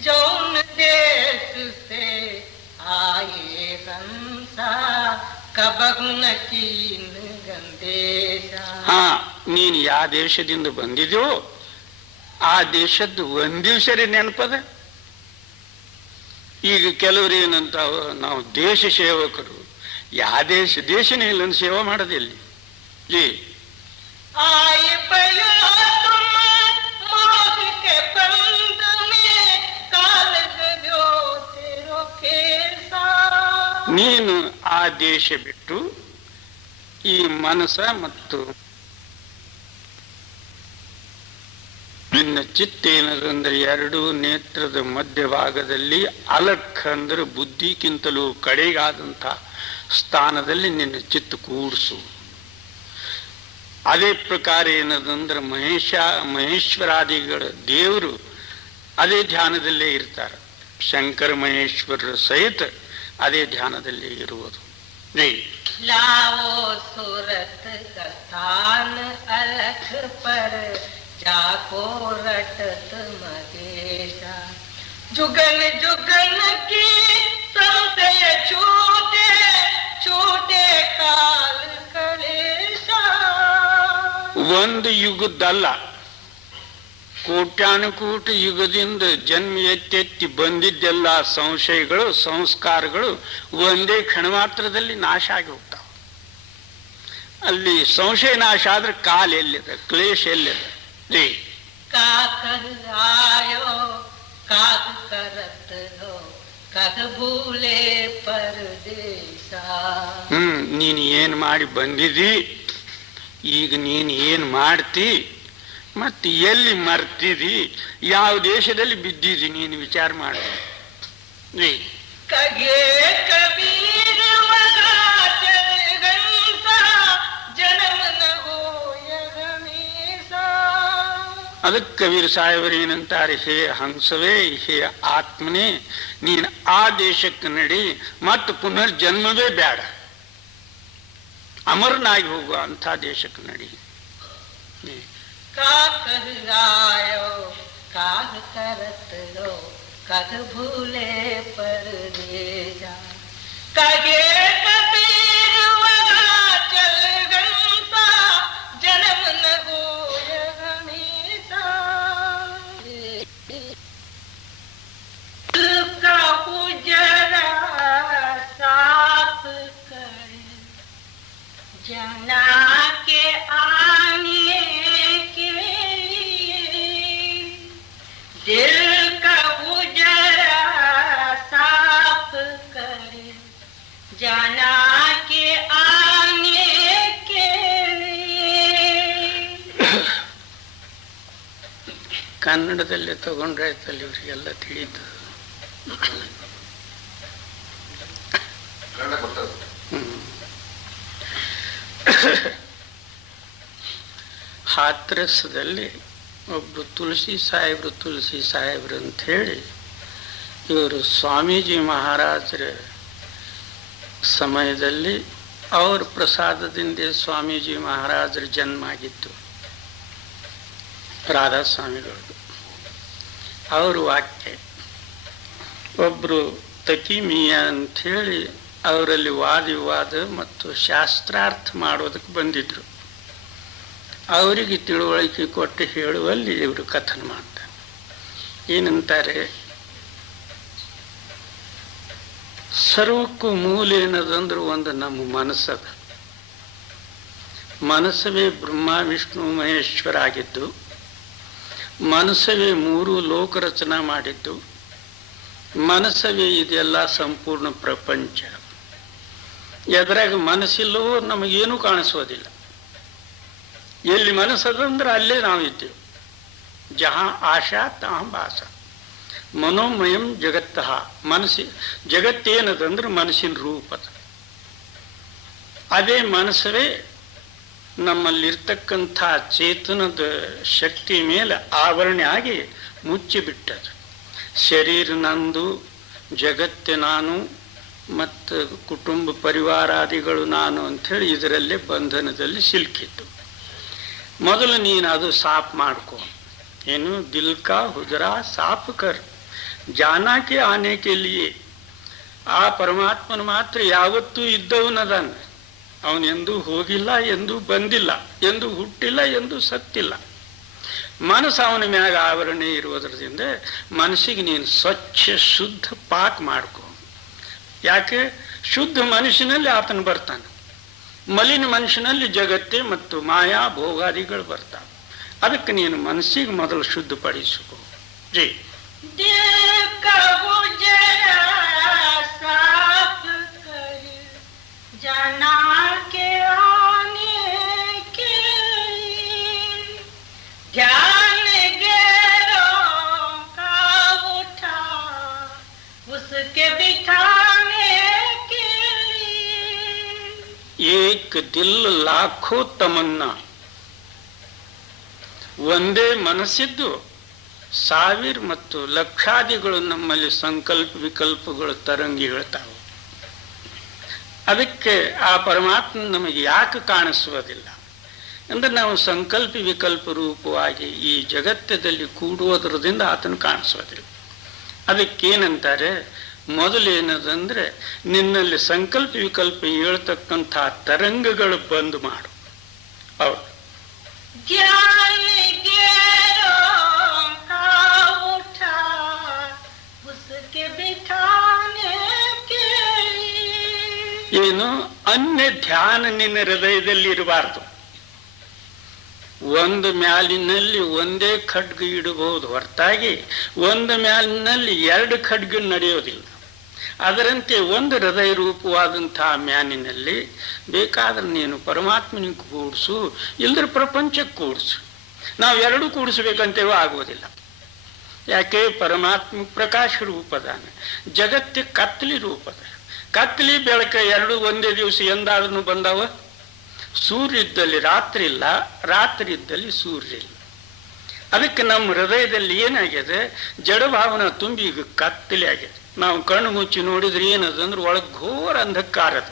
ಜೌನ್ ದೇಶ ಸೆ ಆಯೆ ಹಂಸ ಕಬಹು ನ ಕೀನ್ ಸಂದೇಶ. ನೀನು ಯಾವ ದೇಶದಿಂದ ಬಂದಿದ್ಯೋ ಆ ದೇಶದ್ದು ಒಂದ್ ದಿವಸರೇ ನೆನಪದ. ಈಗ ಕೆಲವರು ಏನಂತ, ನಾವು ದೇಶ ಸೇವಕರು. ಯಾವ ದೇಶನೇ ಇಲ್ಲ ಸೇವೆ ಮಾಡೋದಿಲ್ಲ. ನೀನು ಆ ದೇಶ ಬಿಟ್ಟು ಈ ಮನಸ್ಸ ಮತ್ತು ನಿನ್ನ ಚಿತ್ತ ಏನದಂದ್ರೆ ಎರಡು ನೇತ್ರದ ಮಧ್ಯಭಾಗದಲ್ಲಿ ಅಲಕ್ ಅಂದ್ರೆ ಬುದ್ಧಿಗಿಂತಲೂ ಕಡೆಗಾದಂಥ ಸ್ಥಾನದಲ್ಲಿ ನಿನ್ನ ಚಿತ್ತ ಕೂಡಿಸು. ಅದೇ ಪ್ರಕಾರ ಏನದಂದ್ರೆ ಮಹೇಶ್ವರಾದಿಗಳ ದೇವರು ಅದೇ ಧ್ಯಾನದಲ್ಲೇ ಇರ್ತಾರೆ. ಶಂಕರ ಮಹೇಶ್ವರರ ಸಹಿತ ಅದೇ ಧ್ಯಾನದಲ್ಲೇ ಇರುವುದು. लाओ सूरत का स्थान अलख पर जाको रटत महेशा जुगन जुगन की संशय छूटे छूटे काल कलेಶ ಒಂದು ಯುಗದ್ದಲ್ಲ, ಕೋಟ್ಯಾನುಕೋಟಿ ಯುಗದಿಂದ ಜನ್ಮ ಎತ್ತೆತ್ತಿ ಬಂದಿದ್ದೆಲ್ಲ ಸಂಶಯಗಳು ಸಂಸ್ಕಾರಗಳು ಒಂದೇ ಕ್ಷಣ ಮಾತ್ರದಲ್ಲಿ ನಾಶ ಆಗಿ ಹೋಗ್ತಾವ. ಅಲ್ಲಿ ಸಂಶಯ ನಾಶ ಆದ್ರೆ ಕಾಲ ಎಲ್ಲಿದೆ, ಕ್ಲೇಶ ಎಲ್ಲಿದೆ? ಆಯೋ ಕಾಕ ಕರತ್ ಹೋ ಕಗ ಭೂಲೆ ಪರದೇಶ. ನೀನು ಏನ್ ಮಾಡಿ ಬಂದಿದಿ, ಈಗ ನೀನು ಏನ್ ಮಾಡ್ತಿ, ಮತ್ತೆ ಎಲ್ಲಿ ಮರ್ತಿದಿ, ಯಾವ ದೇಶದಲ್ಲಿ ಬಿದ್ದಿದಿ, ನೀನು ವಿಚಾರ ಮಾಡ. ಕಗೆ ಕಬೀರ ಅದಕ್ಕೆ ಕಬೀರ್ ಸಾಹೇಬರು ಏನಂತಾರೆ, ಹೇ ಹಂಸವೇ, ಹೇ ಆತ್ಮನೇ, ನೀನು ಆ ದೇಶಕ್ಕೆ ನಡಿ, ಮತ್ತು ಪುನರ್ಜನ್ಮವೇ ಬೇಡ, ಅಮರನಾಗಿ ಹೋಗುವ ಅಂಥ ದೇಶಕ್ಕೆ ನಡಿ. ಕಾಕರಾಯೋ ಕಾಗ ಕರತ್ ಲೋ ಕಗ ಭೂಲೆ ಪರದೇಶ. ಕಗೆ ಕಬೀರ ಚಲ್ ಗಂತ ಜನ್ಮ ನಗೋ का उजरा साफ कर जना के आने के लिए, दिल का उजरा साफ कर जना के आने के लिए. ಕನ್ನಡದಲ್ಲೇ ತಗೊಂಡ್ರೆ ಇವರಿಗೆಲ್ಲ ತಿಳಿದು ಹಾತ್ರಸದಲ್ಲಿ ಒಬ್ರು ತುಳಸಿ ಸಾಹೇಬ್ರು ಅಂತ ಹೇಳಿ, ಇವರು ಸ್ವಾಮೀಜಿ ಮಹಾರಾಜರ ಸಮಯದಲ್ಲಿ ಅವ್ರ ಪ್ರಸಾದದಿಂದ ಸ್ವಾಮೀಜಿ ಮಹಾರಾಜರ ಜನ್ಮ ಆಗಿತ್ತು. ರಾಧಾಸ್ವಾಮಿಗಳದ್ದು ಅವ್ರ ವಾಕ್ಯ. ಒಬ್ರು ತಕೀಮಿಯ ಅಂಥೇಳಿ ಅವರಲ್ಲಿ ವಾದ ಮತ್ತು ಶಾಸ್ತ್ರಾರ್ಥ ಮಾಡೋದಕ್ಕೆ ಬಂದಿದ್ರು. ಅವರಿಗೆ ತಿಳುವಳಿಕೆ ಕೊಟ್ಟು ಹೇಳುವಲ್ಲಿ ಇವರು ಕಥನ ಮಾಡ್ತಾರೆ. ಏನಂತಾರೆ, ಸರ್ವಕ್ಕೂ ಮೂಲ ಏನದಂದ್ರೆ ಒಂದು ನಮ್ಮ ಮನಸ್ಸದ. ಮನಸ್ಸವೇ ಬ್ರಹ್ಮ ವಿಷ್ಣು ಮಹೇಶ್ವರ ಆಗಿದ್ದು, ಮನಸ್ಸವೇ ಮೂರು ಲೋಕ ರಚನಾ ಮಾಡಿದ್ದು, ಮನಸ್ಸವೇ ಇದೆಲ್ಲ ಸಂಪೂರ್ಣ ಪ್ರಪಂಚ. ಎದ್ರಾಗ ಮನಸ್ಸಿಲ್ಲವೋ ನಮಗೇನೂ ಕಾಣಿಸೋದಿಲ್ಲ. ಎಲ್ಲಿ ಮನಸ್ಸದಂದ್ರೆ ಅಲ್ಲೇ ನಾವಿದ್ದೇವೆ. ಜಹಾ ಆಶಾ ತಹಾ ಭಾಸ, ಮನೋಮಯಂ ಜಗತ್ತಃ. ಜಗತ್ತೇನದಂದ್ರೆ ಮನಸ್ಸಿನ ರೂಪದ. ಅದೇ ಮನಸ್ಸವೇ ನಮ್ಮಲ್ಲಿರ್ತಕ್ಕಂಥ ಚೇತನದ ಶಕ್ತಿ ಮೇಲೆ ಆವರಣೆ ಆಗಿ ಮುಚ್ಚಿಬಿಟ್ಟದು. ಶರೀರ ನಂದು, ಜಗತ್ತೆ ನಾನು, ಮತ್ತು ಕುಟುಂಬ ಪರಿವಾರಾದಿಗಳು ನಾನು ಅಂಥೇಳಿ ಇದರಲ್ಲೇ ಬಂಧನದಲ್ಲಿ ಸಿಲುಕಿದ್ದು. ಮೊದಲು ನೀನು ಅದು ಸಾಫ್ ಮಾಡ್ಕೊ. ಏನು, ದಿಲ್ ಕಾ ಹುಜರಾ ಸಾಫ್ ಕರ್ ಜಾನಾಕೆ ಆನೆ ಕೆ ಲಿಯೆ. ಆ ಪರಮಾತ್ಮನ ಮಾತ್ರ ಯಾವತ್ತೂ ಇದ್ದವನದಾನ. ಅವನೆಂದೂ ಹೋಗಿಲ್ಲ, ಎಂದೂ ಬಂದಿಲ್ಲ, ಎಂದೂ ಹುಟ್ಟಿಲ್ಲ, ಎಂದೂ ಸತ್ತಿಲ್ಲ. ಮನಸ್ಸು ಅವನ ಮ್ಯಾಗ ಆವರಣೆ ಇರುವುದರಿಂದ ಮನಸ್ಸಿಗೆ ನೀನು ಸ್ವಚ್ಛ ಶುದ್ಧ ಪಾಕ್ ಮಾಡ್ಕೊ. ಯಾಕೆ, ಶುದ್ಧ ಮನುಷ್ಯನಲ್ಲಿ ಆತನ ಬರ್ತಾನೆ, ಮಲಿನ ಮನುಷ್ಯನಲ್ಲಿ ಜಗತ್ತೇ ಮತ್ತು ಮಾಯಾ ಭೋಗಾದಿಗಳು ಬರ್ತಾವೆ. ಅದಕ್ಕೆ ನೀನು ಮನಸ್ಸಿಗೆ ಮೊದಲು ಶುದ್ಧಪಡಿಸಿಕೊ. ಜೈ जना के आने के लिए, ध्यान गैरों का उठा उसके बिठाने के लिए. एक दिल लाखों तमन्ना. ಒಂದೇ ಮನಸ್ಸಿದ್ದು ಸಾವಿರ ಮತ್ತು ಲಕ್ಷಾದಿಗಳು ನಮ್ಮಲ್ಲಿ ಸಂಕಲ್ಪ ವಿಕಲ್ಪಗಳು ತರಂಗಿ ಹೇಳ್ತಾವೆ. ಅದಕ್ಕೆ ಆ ಪರಮಾತ್ಮ ನಮಗೆ ಯಾಕೆ ಕಾಣಿಸುವುದಿಲ್ಲ ಅಂದ್ರೆ ನಾವು ಸಂಕಲ್ಪ ವಿಕಲ್ಪ ರೂಪವಾಗಿ ಈ ಜಗತ್ತದಲ್ಲಿ ಕೂಡುವುದರಿಂದ ಆತನ ಕಾಣಿಸೋದಿಲ್ಲ. ಅದಕ್ಕೇನಂತಾರೆ, ಮೊದಲೇನದಂದ್ರೆ ನಿನ್ನಲ್ಲಿ ಸಂಕಲ್ಪ ವಿಕಲ್ಪ ಹೇಳ್ತಕ್ಕಂಥ ತರಂಗಗಳು ಬಂದ್ ಮಾಡು. ಹೌದು, ಏನು ಅನ್ಯ ಧ್ಯಾನ ನಿನ್ನ ಹೃದಯದಲ್ಲಿ ಇರಬಾರ್ದು. ಒಂದು ಮ್ಯಾಲಿನಲ್ಲಿ ಒಂದೇ ಖಡ್ಗ ಇಡಬಹುದು ಹೊರತಾಗಿ ಒಂದು ಮ್ಯಾಲಿನಲ್ಲಿ ಎರಡು ಖಡ್ಗ ನಡೆಯೋದಿಲ್ಲ. ಅದರಂತೆ ಒಂದು ಹೃದಯ ರೂಪವಾದಂತಹ ಮ್ಯಾನಿನಲ್ಲಿ ಬೇಕಾದ್ರೆ ನೀನು ಪರಮಾತ್ಮನಿಗೆ ಕೂಡಿಸು, ಇಲ್ಲದ್ರೆ ಪ್ರಪಂಚಕ್ಕೆ ಕೂಡಿಸು. ನಾವು ಎರಡು ಕೂಡಿಸ್ಬೇಕಂತೇವೋ ಆಗೋದಿಲ್ಲ. ಯಾಕೆ? ಪರಮಾತ್ಮ ಪ್ರಕಾಶ ರೂಪದಾನ, ಜಗತ್ತಿಗೆ ಕತ್ತಲಿ ರೂಪದ. ಕತ್ತಲಿ ಬೆಳಕ ಎರಡು ಒಂದೇ ದಿವಸ ಎಂದಾದ್ರೂ ಬಂದಾವ? ಸೂರ್ಯ ಇದ್ದಲ್ಲಿ ರಾತ್ರಿ ಇಲ್ಲ, ರಾತ್ರಿ ಇದ್ದಲ್ಲಿ ಸೂರ್ಯ ಇಲ್ಲ. ಅದಕ್ಕೆ ನಮ್ಮ ಹೃದಯದಲ್ಲಿ ಏನಾಗಿದೆ, ಜಡಭಾವನ ತುಂಬಿ ಈಗ ಕತ್ತಲೆ ಆಗಿದೆ. ನಾವು ಕಣ್ಣು ಮುಚ್ಚಿ ನೋಡಿದ್ರೆ ಏನದಂದ್ರೆ ಒಳಗೆ ಘೋರ ಅಂಧಕಾರದ.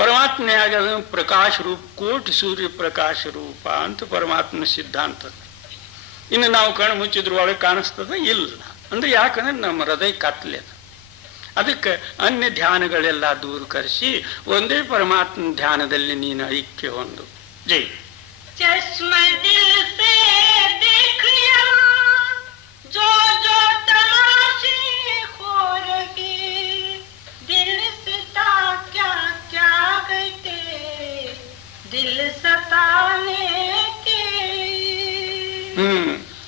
ಪರಮಾತ್ಮ ಆಗದ ಪ್ರಕಾಶ ರೂಪ, ಕೋಟಿ ಸೂರ್ಯ ಪ್ರಕಾಶ ರೂಪ ಅಂತ ಪರಮಾತ್ಮನ ಸಿದ್ಧಾಂತ. ಇನ್ನು ನಾವು ಕಣ್ಣು ಮುಚ್ಚಿದ್ರೆ ಒಳಗೆ ಕಾಣಿಸ್ತದ ಇಲ್ಲ ಅಂದ್ರೆ ಯಾಕಂದ್ರೆ ನಮ್ಮ ಹೃದಯ ಕತ್ತಲೆ ಅದ. ಅದಕ್ಕೆ ಅನ್ಯ ಧ್ಯಾನಗಳೆಲ್ಲ ದೂರ ಕರೆಸಿ ಒಂದೇ ಪರಮಾತ್ಮ ಧ್ಯಾನದಲ್ಲಿ ನೀನು ಐಕ್ಯ ಹೊಂದು. ಜೈ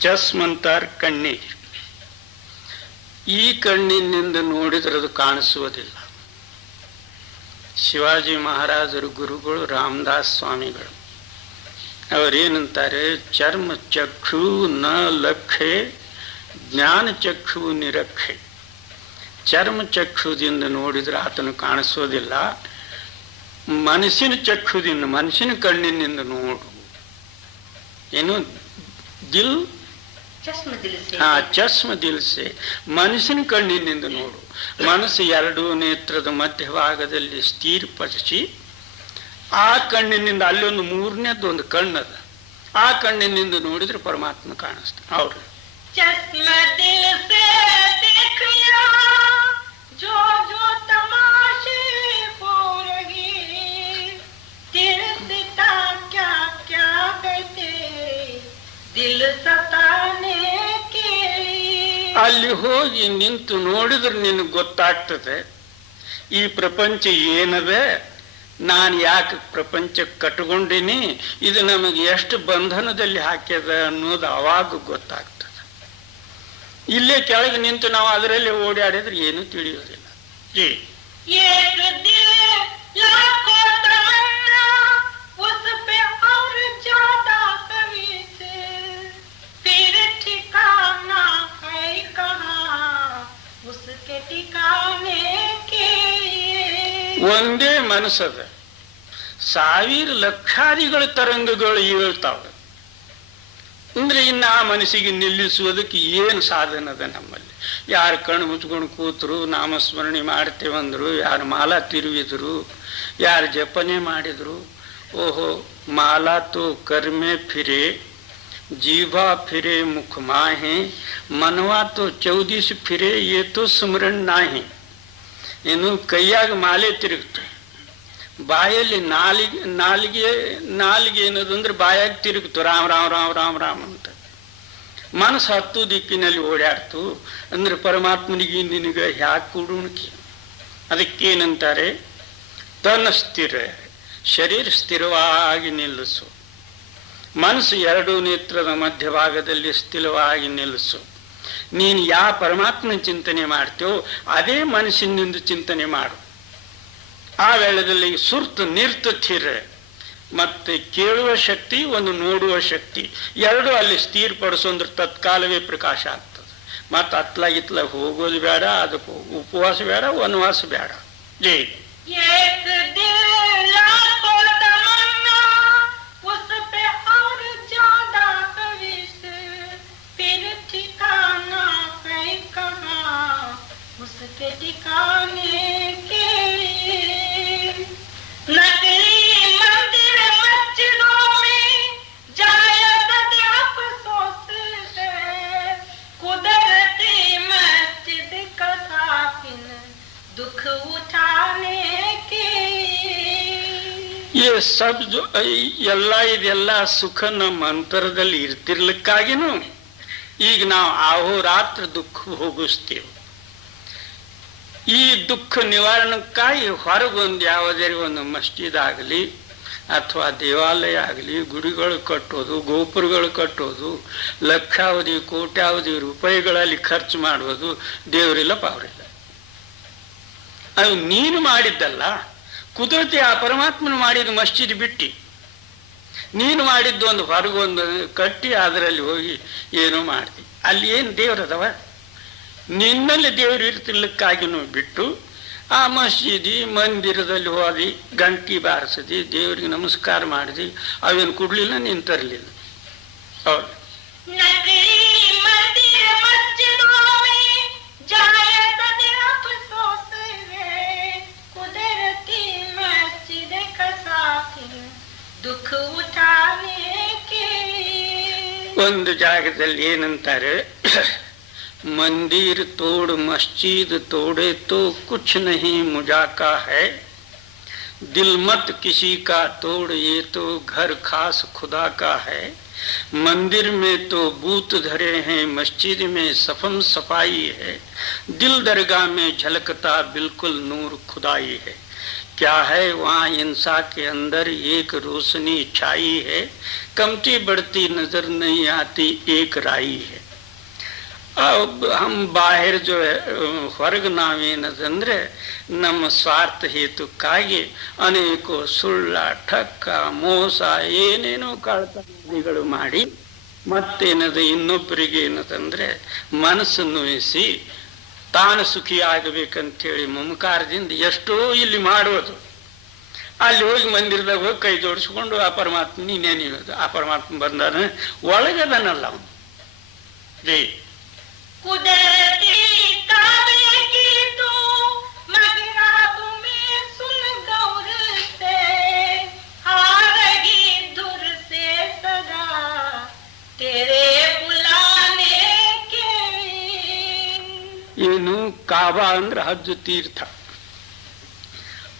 ಚಸ್ಮಂತಾರ್ ಕಣ್ಣೀರು. ಈ ಕಣ್ಣಿನಿಂದ ನೋಡಿದ್ರೆ ಅದು ಕಾಣಿಸುವುದಿಲ್ಲ. ಶಿವಾಜಿ ಮಹಾರಾಜರು ಗುರುಗಳು ರಾಮದಾಸ್ ಸ್ವಾಮಿಗಳು ಅವರೇನಂತಾರೆ, ಚರ್ಮ ಚಕ್ಷು ನ ಲಕ್ಷೆ ಜ್ಞಾನ ಚಕ್ಷು ನಿರಕ್ಷೆ. ಚರ್ಮ ಚಕ್ಷುದಿಂದ ನೋಡಿದ್ರೆ ಆತನು ಕಾಣಿಸೋದಿಲ್ಲ, ಮನಸ್ಸಿನ ಚಕ್ಷುದಿಂದ ಮನಸ್ಸಿನ ಕಣ್ಣಿನಿಂದ ನೋಡು. ಏನು ದಿಲ್ ಚಸ್ಮ ದಿಲ್ಸೆ, ಮನಸ್ಸಿನ ಕಣ್ಣಿನಿಂದ ನೋಡು. ಮನಸ್ಸು ಎರಡು ನೇತ್ರದ ಮಧ್ಯಭಾಗದಲ್ಲಿ ಸ್ಥಿರಪಡಿಸಿ ಆ ಕಣ್ಣಿನಿಂದ ಅಲ್ಲೊಂದು ಮೂರನೇದ್ದು ಒಂದು ಕಣ್ಣದ, ಆ ಕಣ್ಣಿನಿಂದ ನೋಡಿದ್ರೆ ಪರಮಾತ್ಮ ಕಾಣಿಸ್ತಾನೆ. ಅವ್ರು ಅಲ್ಲಿ ಹೋಗಿ ನಿಂತು ನೋಡಿದ್ರೆ ನಿನಗೆ ಗೊತ್ತಾಗ್ತದೆ ಈ ಪ್ರಪಂಚ ಏನದೆ, ನಾನು ಯಾಕೆ ಪ್ರಪಂಚಕ್ಕೆ ಕಟ್ಕೊಂಡಿನಿ, ಇದು ನಮಗೆ ಎಷ್ಟು ಬಂಧನದಲ್ಲಿ ಹಾಕ್ಯದ ಅನ್ನೋದು ಅವಾಗ ಗೊತ್ತಾಗ್ತದೆ. ಇಲ್ಲೇ ಕೆಳಗೆ ನಿಂತು ನಾವು ಅದರಲ್ಲಿ ಓಡಾಡಿದ್ರೆ ಏನು ತಿಳಿಯೋದಿಲ್ಲ. ಜೀ ಒಂದೇ ಮನಸ್ಸದ, ಸಾವಿರ ಲಕ್ಷಾದಿಗಳ ತರಂಗಗಳು ಹೇಳ್ತಾವೆ. ಅಂದ್ರೆ ಇನ್ನು ಆ ಮನಸ್ಸಿಗೆ ನಿಲ್ಲಿಸುವುದಕ್ಕೆ ಏನು ಸಾಧನ ಅದ ನಮ್ಮಲ್ಲಿ? ಯಾರು ಕಣ್ಣು ಮುಚ್ಕೊಂಡು ಕೂತರು, ನಾಮಸ್ಮರಣೆ ಮಾಡ್ತೇವಂದ್ರು, ಯಾರು ಮಾಲಾ ತಿರುವಿದ್ರು, ಯಾರು ಜಪನೆ ಮಾಡಿದ್ರು. ಓಹೋ, ಮಾಲಾ ತೋ ಕರ್ಮೆ ಫಿರೆ, ಜೀವಾ ಫಿರೆ ಮುಖ ಮಾಹೆ, ಮನವಾ ತೋ 14 ಫಿರೆ, ಏ ತೋ ಸ್ಮರಣ ನಾಹಿ. ಏನು ಕೈಯಾಗ ಮಾಲೆ ತಿರುಗ್ತು, ಬಾಯಲ್ಲಿ ನಾಲಿಗೆ ಏನದಂದ್ರೆ ಬಾಯಾಗ ತಿರುಗ್ತು ರಾಮ್ ರಾಮ್ ರಾಮ್ ರಾಮ್ ರಾಮ್ ಅಂತ. ಮನಸ್ಸು 10 ದಿಕ್ಕಿನಲ್ಲಿ ಓಡಾಡ್ತು ಅಂದ್ರೆ ಪರಮಾತ್ಮನಿಗೆ ನಿನಗೆ ಹ್ಯಾಕ್ ಕೂಡುಣಿಕೆ. ಅದಕ್ಕೇನಂತಾರೆ, ತನ್ನ ಸ್ಥಿರ ಶರೀರ ಸ್ಥಿರವಾಗಿ ನಿಲ್ಲಿಸು, ಮನಸ್ಸು ಎರಡು ನೇತ್ರದ ಮಧ್ಯಭಾಗದಲ್ಲಿ ಸ್ಥಿರವಾಗಿ ನಿಲ್ಲಿಸು. ನೀನು ಯಾವ ಪರಮಾತ್ಮನ ಚಿಂತನೆ ಮಾಡ್ತೇವೋ ಅದೇ ಮನಸ್ಸಿನಿಂದ ಚಿಂತನೆ ಮಾಡು. ಆ ವೇಳೆಯಲ್ಲಿ ಸುರ್ತು ನಿರ್ತು ಥಿರ, ಮತ್ತೆ ಕೇಳುವ ಶಕ್ತಿ ಒಂದು ನೋಡುವ ಶಕ್ತಿ ಎರಡು ಅಲ್ಲಿ ಸ್ಥಿರಪಡಿಸು ಅಂದ್ರೆ ತತ್ಕಾಲವೇ ಪ್ರಕಾಶ ಆಗ್ತದೆ. ಮತ್ತೆ ಅತ್ಲಾಗಿತ್ಲಾಗ ಹೋಗೋದು ಬೇಡ, ಅದಕ್ಕೆ ಉಪವಾಸ ಬೇಡ, ವನವಾಸ ಬೇಡ. ಜೈ कुदरती ಈ ಸಬ್ ಎಲ್ಲ ಇದೆಲ್ಲ ಸುಖ ನಮ್ಮ ಅಂತರದಲ್ಲಿ ಇರ್ತಿರ್ಲಿಕ್ಕಾಗಿನೂ ಈಗ ನಾವು ಆಹೋರಾತ್ರ ದುಃಖ ಭೋಗಿಸ್ತೇವೆ. ಈ ದುಃಖ ನಿವಾರಣಕ್ಕಾಗಿ ಹೊರಗೊಂದು ಯಾವುದೇ ಒಂದು ಮಸ್ಜಿದ್ ಆಗಲಿ ಅಥವಾ ದೇವಾಲಯ ಆಗಲಿ, ಗುಡಿಗಳು ಕಟ್ಟೋದು, ಗೋಪುರಗಳು ಕಟ್ಟೋದು, ಲಕ್ಷಾವಧಿ ಕೋಟ್ಯಾವಧಿ ರೂಪಾಯಿಗಳಲ್ಲಿ ಖರ್ಚು ಮಾಡುವುದು ದೇವರಿಲ್ಲ ಪಾವರಿಲ್ಲ. ಅದು ನೀನು ಮಾಡಿದ್ದಲ್ಲ, ಕುದುರತೆ ಆ ಪರಮಾತ್ಮನ ಮಾಡಿದ ಮಸ್ಜಿದ್ ಬಿಟ್ಟು ನೀನು ಮಾಡಿದ್ದು ಒಂದು ಹೊರಗೊಂದು ಕಟ್ಟಿ ಅದರಲ್ಲಿ ಹೋಗಿ ಏನೋ ಮಾಡ್ತಿ. ಅಲ್ಲಿ ಏನು ದೇವರದವ? ನಿನ್ನಲ್ಲಿ ದೇವರು ಇರ್ತಿರ್ಲಿಕ್ಕಾಗಿನೂ ಬಿಟ್ಟು ಆ ಮಸೀದಿ ಮಂದಿರದಲ್ಲಿ ಹೋದಿ, ಗಂಟಿ ಬಾರಿಸಿದಿ, ದೇವರಿಗೆ ನಮಸ್ಕಾರ ಮಾಡಿದಿ, ಅವೇನು ಕೊಡ್ಲಿಲ್ಲ, ನೀನು ತರಲಿಲ್ಲ. ಹೌದು. ಒಂದು ಜಾಗದಲ್ಲಿ ಏನಂತಾರೆ, मंदिर तोड़ मस्जिद तोड़े तो कुछ नहीं मुजाका है, दिल मत किसी का तोड़ ये तो घर खास खुदा का है, मंदिर में तो बूत धरे हैं मस्जिद में सफम सफाई है, दिल दरगाह में झलकता बिल्कुल नूर खुदाई है, क्या है वहाँ इंसान के अंदर एक रोशनी छाई है, कमती बढ़ती नजर नहीं आती एक राई है. हम बाहर जो है ಹೊರಗೆ ನಾವೇನದಂದ್ರೆ ನಮ್ಮ ಸ್ವಾರ್ಥ ಹೇತುಕ್ಕಾಗಿ ಅನೇಕ ಸುಳ್ಳ ಠಕ್ಕ ಮೋಸ ಏನೇನೋ ಕಳ್ತನಗಳು ಮಾಡಿ ಮತ್ತೇನದು ಇನ್ನೊಬ್ಬರಿಗೆ ಏನದಂದ್ರೆ ಮನಸ್ಸು ನೋಯಿಸಿ ತಾನು ಸುಖಿ ಆಗಬೇಕಂತೇಳಿ ಮಮಕಾರದಿಂದ ಎಷ್ಟೋ ಇಲ್ಲಿ ಮಾಡೋದು. ಅಲ್ಲಿ ಹೋಗಿ ಮಂದಿರದಾಗ ಹೋಗಿ ಕೈ ಜೋಡಿಸ್ಕೊಂಡು ಆ ಪರಮಾತ್ಮ ನೀನೇನಿರೋದು, ಆ ಪರಮಾತ್ಮ ಬಂದಾನ ಒಳಗದನಲ್ಲ ಅವನು. ಜೈ ಏನು ಕಾಬಾ ಅಂದ್ರೆ ಹಜ್ ತೀರ್ಥ.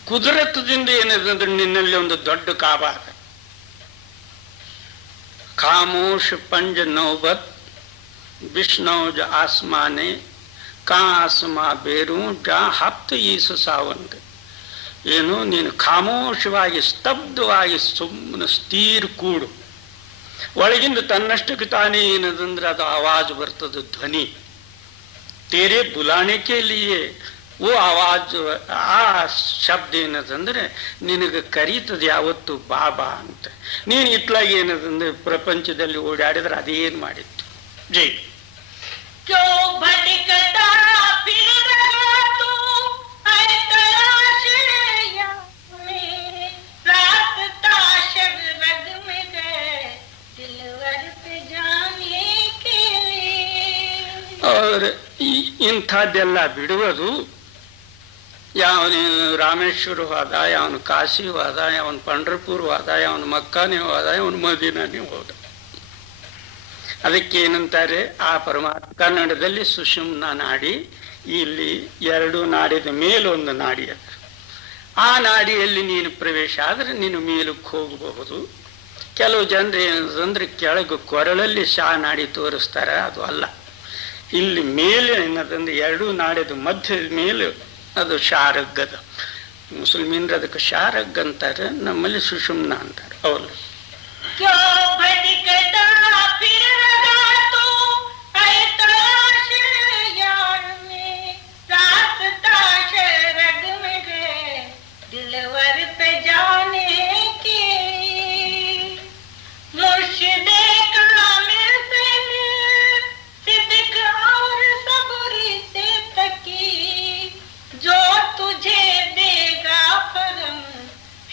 ಕುದರತದಿಂದ ಏನಿದೆ ನಿನ್ನಲ್ಲಿ ಒಂದು ದೊಡ್ಡ ಕಾಬಾ ಅದ. ಖಾಮೋಶ್ ಪಂಜ ನೌಬತ್ ಬಿಷ್ಣೌಜ ಆಸ್ಮಾನೆ ಕಾ ಆಸ್ಮಾ ಬೇರು ಜಾ ಹಪ್ತ ಈಸು ಸಾವಂದ್. ಏನು ನೀನು ಖಾಮೋಶವಾಗಿ ಸ್ತಬ್ಧವಾಗಿ ಸುಮ್ಮನೆ ಸ್ಥೀರ್ ಕೂಡು. ಒಳಗಿಂದ ತನ್ನಷ್ಟಕ್ಕೆ ತಾನೇ ಏನದಂದ್ರೆ ಅದು ಆವಾಜ್ ಬರ್ತದೆ, ಧ್ವನಿ. तेरे बुलाने के लिए वो आवाज ಆ ಶಬ್ದ ಏನದಂದ್ರೆ ನಿನಗೆ ಕರೀತದೆ ಯಾವತ್ತು ಬಾಬಾ ಅಂತ. ನೀನು ಇಟ್ಲಾಗಿ ಏನದಂದ್ರೆ ಪ್ರಪಂಚದಲ್ಲಿ ಓಡಾಡಿದ್ರೆ ಅದೇನು ಮಾಡಿತ್ತು. ಜೈ ಇಂಥದ್ದೆಲ್ಲ ಬಿಡುವುದು. ಯಾವನು ರಾಮೇಶ್ವರ ಹೋದ, ಯಾವನು ಕಾಶಿ ಹೋದ, ಯಾವನು ಪಂಡ್ರಪುರ್ ಹೋದ, ಯಾವನು ಮಕ್ಕಾನೇ ಹೋದ, ಯಾವನು ಮದೀನಾನೇ ಹೋದ. ಅದಕ್ಕೇನಂತಾರೆ, ಆ ಪರಮಾತ್ಮ ಕನ್ನಡದಲ್ಲಿ ಸುಷುಮ್ನ ನಾಡಿ, ಇಲ್ಲಿ ಎರಡು ನಾಡಿದ ಮೇಲೊಂದು ನಾಡಿ ಅದು. ಆ ನಾಡಿಯಲ್ಲಿ ನೀನು ಪ್ರವೇಶ ಆದರೆ ನೀನು ಮೇಲಕ್ಕೆ ಹೋಗಬಹುದು. ಕೆಲವು ಜನರು ಏನಂದ್ರೆ ಕೆಳಗೆ ಕೊರಳಲ್ಲಿ ಶಾ ನಾಡಿ ತೋರಿಸ್ತಾರೆ, ಅದು ಅಲ್ಲ. ಇಲ್ಲಿ ಮೇಲೆ ಏನದಂದ್ರೆ ಎರಡು ನಾಡಿದ ಮಧ್ಯದ ಮೇಲೆ ಅದು ಶಾರಗ್ಗದ. ಮುಸ್ಲಿಮೀನ್ರು ಅದಕ್ಕೆ ಶಾರಗ್ ಅಂತಾರೆ, ನಮ್ಮಲ್ಲಿ ಸುಷುಮ್ನ ಅಂತಾರೆ. ಅವಲ್ಲ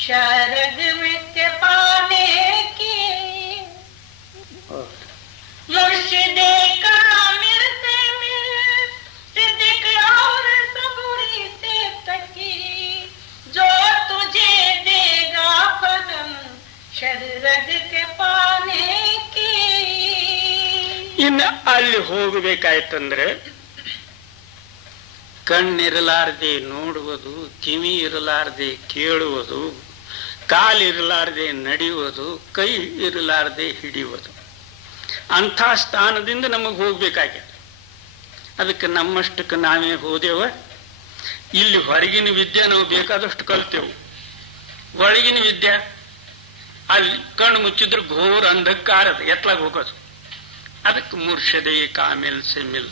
शरद में के पाने की मुर्शिदे कामिल से मिल सिद्दीक और सबूरी से तकी जो तुझे देगा फजम शरद के पाने की. ಇನ್ನು ಅಲ್ಲಿ ಹೋಗಬೇಕಾಯ್ತಂದ್ರೆ ಕಣ್ಣಿರಲಾರದೆ ನೋಡುವುದು, ಕಿವಿ ಇರಲಾರದೆ ಕೇಳುವುದು, ಕಾಲಿರಲಾರದೆ ನಡೆಯುವುದು, ಕೈ ಇರಲಾರದೆ ಹಿಡಿಯುವುದು. ಅಂಥ ಸ್ಥಾನದಿಂದ ನಮಗೆ ಹೋಗ್ಬೇಕಾಗಿದೆ. ಅದಕ್ಕೆ ನಮ್ಮಷ್ಟಕ್ಕೆ ನಾವೇ ಹೋದೆವ. ಇಲ್ಲಿ ಹೊರಗಿನ ವಿದ್ಯೆ ನಾವು ಬೇಕಾದಷ್ಟು ಕಲ್ತೇವು. ಒಳಗಿನ ವಿದ್ಯೆ ಅಲ್ಲಿ ಕಣ್ಣು ಮುಚ್ಚಿದ್ರೆ ಘೋರ ಅಂಧಕಾರದ ಎತ್ಲಾಗ ಹೋಗೋದು. ಅದಕ್ಕೆ ಮುರ್ಷದೆ ಕಾಮಿಲ್ ಸೆಮಿಲ್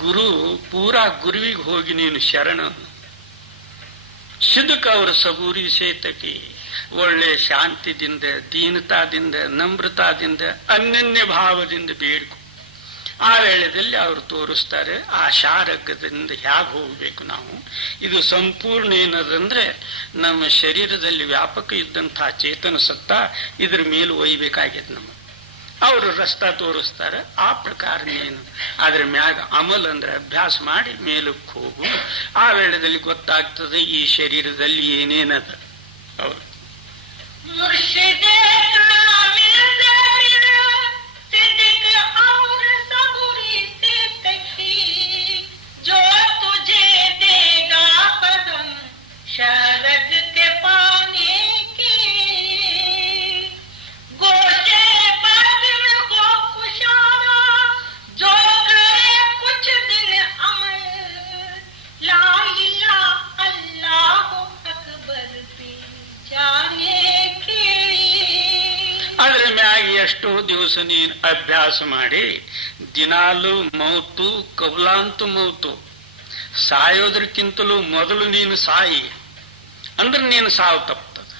ಗುರು ಪೂರಾ ಗುರುವಿಗೆ ಹೋಗಿ ನೀನು ಶರಣ ಸಿದ್ಧಕ ಅವರ ಸಬೂರಿ ಸೇತಕಿ ಒಳ್ಳೆ ಶಾಂತಿದಿಂದ, ದೀನತಾದಿಂದ, ನಮ್ರತಾದಿಂದ, ಅನನ್ಯ ಭಾವದಿಂದ ಬೇಡ್ಕೊ. ಆ ವೇಳೆಯಲ್ಲಿ ಅವರು ತೋರಿಸ್ತಾರೆ ಆ ಶಾರಗದಿಂದ ಹೇಗೆ ಹೋಗ್ಬೇಕು ನಾವು. ಇದು ಸಂಪೂರ್ಣ ಏನದಂದ್ರೆ ನಮ್ಮ ಶರೀರದಲ್ಲಿ ವ್ಯಾಪಕ ಇದ್ದಂತಹ ಚೇತನ ಸತ್ತ ಇದ್ರ ಮೇಲೆ ಒಯ್ಬೇಕಾಗ್ಯದ ನಮಗೆ. ಅವರು ರಸ್ತಾ ತೋರಿಸ್ತಾರೆ. ಆ ಪ್ರಕಾರ ನೀನು ಅದ್ರ ಮ್ಯಾಗ ಅಮಲ್ ಅಂದ್ರೆ ಅಭ್ಯಾಸ ಮಾಡಿ ಮೇಲಕ್ಕೆ ಹೋಗು. ಆ ವೇಳೆಯಲ್ಲಿ ಗೊತ್ತಾಗ್ತದೆ ಈ ಶರೀರದಲ್ಲಿ ಏನೇನದ. ಅವರು ಎಷ್ಟೋ ದಿವಸ ನೀನು ಅಭ್ಯಾಸ ಮಾಡಿ ದಿನಾಲು ಮೌತು ಕಬಲಾಂತು ಮೌತು ಸಾಯೋದ್ರಕ್ಕಿಂತಲೂ ಮೊದಲು ನೀನು ಸಾಯಿ ಅಂದ್ರೆ ನೀನು ಸಾವು ತಪ್ತದ.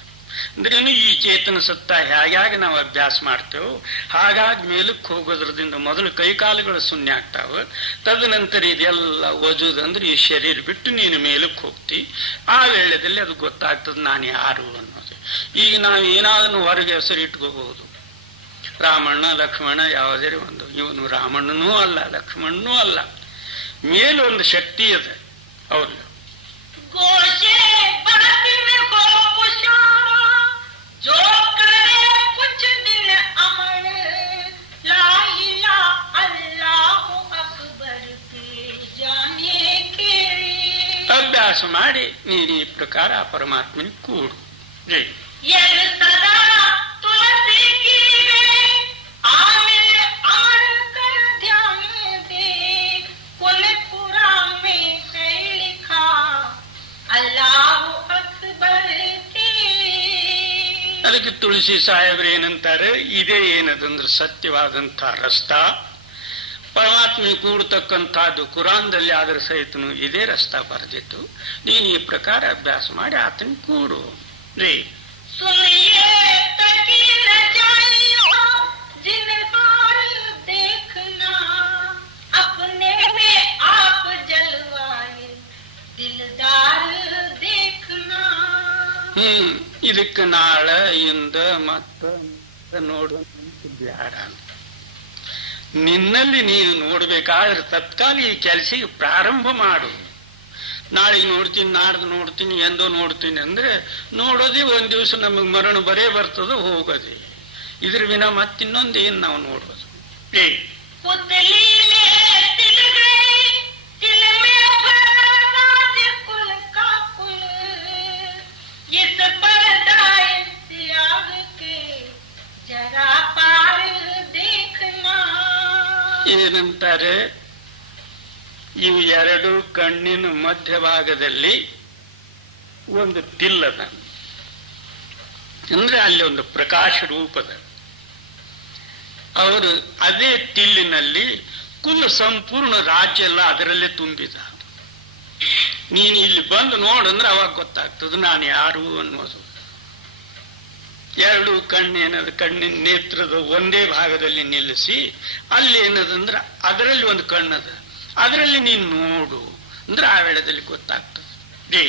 ಅಂದ್ರೇನು ಈ ಚೇತನ ಸತ್ತ ಹೇಗಾಗಿ ನಾವು ಅಭ್ಯಾಸ ಮಾಡ್ತೇವೆ ಹಾಗಾಗಿ ಮೇಲಕ್ಕೆ ಹೋಗೋದ್ರದಿಂದ ಮೊದಲು ಕೈಕಾಲುಗಳು ಶೂನ್ಯ ಆಗ್ತಾವ. ತದನಂತರ ಇದೆಲ್ಲ ಓಜುದಂದ್ರೆ ಈ ಶರೀರ ಬಿಟ್ಟು ನೀನು ಮೇಲಕ್ಕೆ ಹೋಗ್ತಿ. ಆ ವೇಳೆಯಲ್ಲಿ ಅದು ಗೊತ್ತಾಗ್ತದೆ ನಾನು ಯಾರು ಅನ್ನೋದು. ಈಗ ನಾವು ಏನಾದ್ರೂ ಹೊರಗೆ ಹೆಸರು ಇಟ್ಕೋಬಹುದು. ರಾಮಣ್ಣ ಲಕ್ಷ್ಮಣ ಯಾವುದೇ ಒಂದು, ಇವನು ರಾಮಣ್ಣನೂ ಅಲ್ಲ ಲಕ್ಷ್ಮಣನೂ ಅಲ್ಲ. ಮೇಲೊಂದು ಶಕ್ತಿ ಇದೆ ಅವ್ರಿಗೆ. ಅಭ್ಯಾಸ ಮಾಡಿ ನೀನು ಈ ಪ್ರಕಾರ ಆ ಪರಮಾತ್ಮನಿಗೆ ಕೂಡು. ಜೈ ಅದಕ್ಕೆ ತುಳಸಿ ಸಾಹೇಬ್ರು ಏನಂತಾರೆ, ಇದೇ ಏನದಂದ್ರೆ ಸತ್ಯವಾದಂಥ ರಸ್ತಾ. ಪರಮಾತ್ಮ ಕೂಡತಕ್ಕಂಥದ್ದು ಕುರಾನ್ದಲ್ಲಿ ಆದ್ರ ಸಹಿತನು ಇದೇ ರಸ್ತಾ ಬರೆದಿತ್ತು. ನೀನು ಈ ಪ್ರಕಾರ ಅಭ್ಯಾಸ ಮಾಡಿ ಆತನ ಕೂಡು. ರೀ ಇದಕ್ಕೆ ನಾಳೆ ಇಂದ ಮತ್ತ ನೋಡುವ ಬ್ಯಾಡ. ನಿನ್ನಲ್ಲಿ ನೀನು ನೋಡ್ಬೇಕಾದ್ರೆ ತತ್ಕಾಲ ಈ ಕೆಲಸ ಪ್ರಾರಂಭ ಮಾಡು. ನಾಳೆಗೆ ನೋಡ್ತೀನಿ, ನಾಡ್ದು ನೋಡ್ತೀನಿ, ಎಂದೋ ನೋಡ್ತೀನಿ ಅಂದ್ರೆ ನೋಡೋದೇ ಒಂದ್ ದಿವಸ ನಮಗ್ ಮರಣ ಬರೇ ಬರ್ತದ ಹೋಗೋದೇ. ಇದ್ರ ವಿನ ಮತ್ತಿನ್ನೊಂದು ಏನ್ ನಾವು ನೋಡೋದು. ಏನಂತಾರೆ, ಇವು ಎರಡು ಕಣ್ಣಿನ ಮಧ್ಯಭಾಗದಲ್ಲಿ ಒಂದು ತಿಲ್ಲದ ಅಂದ್ರೆ ಅಲ್ಲಿ ಒಂದು ಪ್ರಕಾಶ ರೂಪದ. ಅವರು ಅದೇ ತಿಲ್ಲಿನಲ್ಲಿ ಕುಲ್ಲ ಸಂಪೂರ್ಣ ರಾಜ್ಯ ಎಲ್ಲ ಅದರಲ್ಲೇ ತುಂಬಿದ. ನೀನು ಇಲ್ಲಿ ಬಂದು ನೋಡಂದ್ರೆ ಅವಾಗ ಗೊತ್ತಾಗ್ತದೆ ನಾನು ಯಾರು ಅನ್ನೋದು. ಎರಡು ಕಣ್ಣೇನದ ಕಣ್ಣಿನ ನೇತ್ರದ ಒಂದೇ ಭಾಗದಲ್ಲಿ ನಿಲ್ಲಿಸಿ ಅಲ್ಲಿ ಏನದಂದ್ರೆ ಅದರಲ್ಲಿ ಒಂದು ಕಣ್ಣದ, ಅದರಲ್ಲಿ ನೀನು ನೋಡು ಅಂದ್ರೆ ಆ ವೇಳೆಯಲ್ಲಿ ಗೊತ್ತಾಗ್ತದೆ. ಜೈ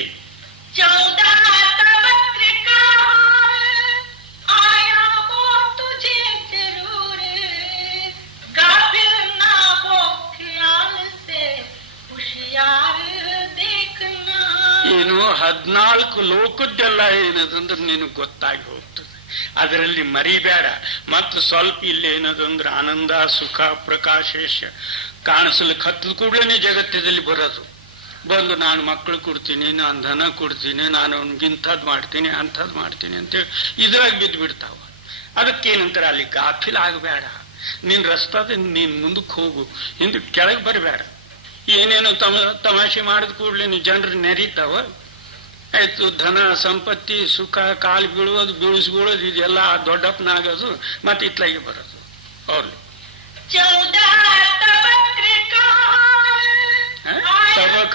ಏನು 14 ಲೋಕದ್ದೆಲ್ಲ ಏನದಂದ್ರೆ ನಿನಗೆ ಗೊತ್ತಾಗಿ ಹೋಗ್ತದೆ. ಅದರಲ್ಲಿ ಮರಿಬೇಡ. ಮತ್ತು ಸ್ವಲ್ಪ ಇಲ್ಲಿ ಏನದಂದ್ರೆ ಆನಂದ ಸುಖ ಪ್ರಕಾಶೇಶ ಕಾಣಿಸ್ಲಿಕ್ಕೆ ಹತ್ತದ ಕೂಡಲೇ ಜಗತ್ತದಲ್ಲಿ ಬರೋದು. ಬಂದು ನಾನು ಮಕ್ಕಳು ಕೊಡ್ತೀನಿ, ನಾನು ಧನ ಕೊಡ್ತೀನಿ, ನಾನು ಇಂಥದ್ದು ಮಾಡ್ತೀನಿ ಅಂಥದ್ದು ಮಾಡ್ತೀನಿ ಅಂತೇಳಿ ಇದ್ರಾಗ ಬಿದ್ದು ಬಿಡ್ತಾವ. ಅದಕ್ಕೇನಂತಾರೆ, ಅಲ್ಲಿ ಗಾಫಿಲ್ ಆಗಬೇಡ, ನಿನ್ ರಸ್ತಾದಿಂದ ನೀನ್ ಮುಂದಕ್ಕೆ ಹೋಗು, ಹಿಂದಕ್ಕೆ ಕೆಳಗೆ ಬರಬೇಡ. ಏನೇನೋ ತಮಾಷೆ ಮಾಡಿದ ಕೂಡಲೇ ನೀವು ಜನರು ನೆರೀತಾವ. ಆಯ್ತು, ಧನ ಸಂಪತ್ತಿ ಸುಖ ಕಾಲು ಬೀಳುವುದು ಬೀಳಿಸ್ಬೀಳೋದು ಇದೆಲ್ಲ ದೊಡ್ಡಪ್ಪನಾಗೋದು, ಮತ್ತೆ ಇತ್ಲಾಗಿ ಬರೋದು ಅವ್ರಲ್ಲಿ. ತಬಕ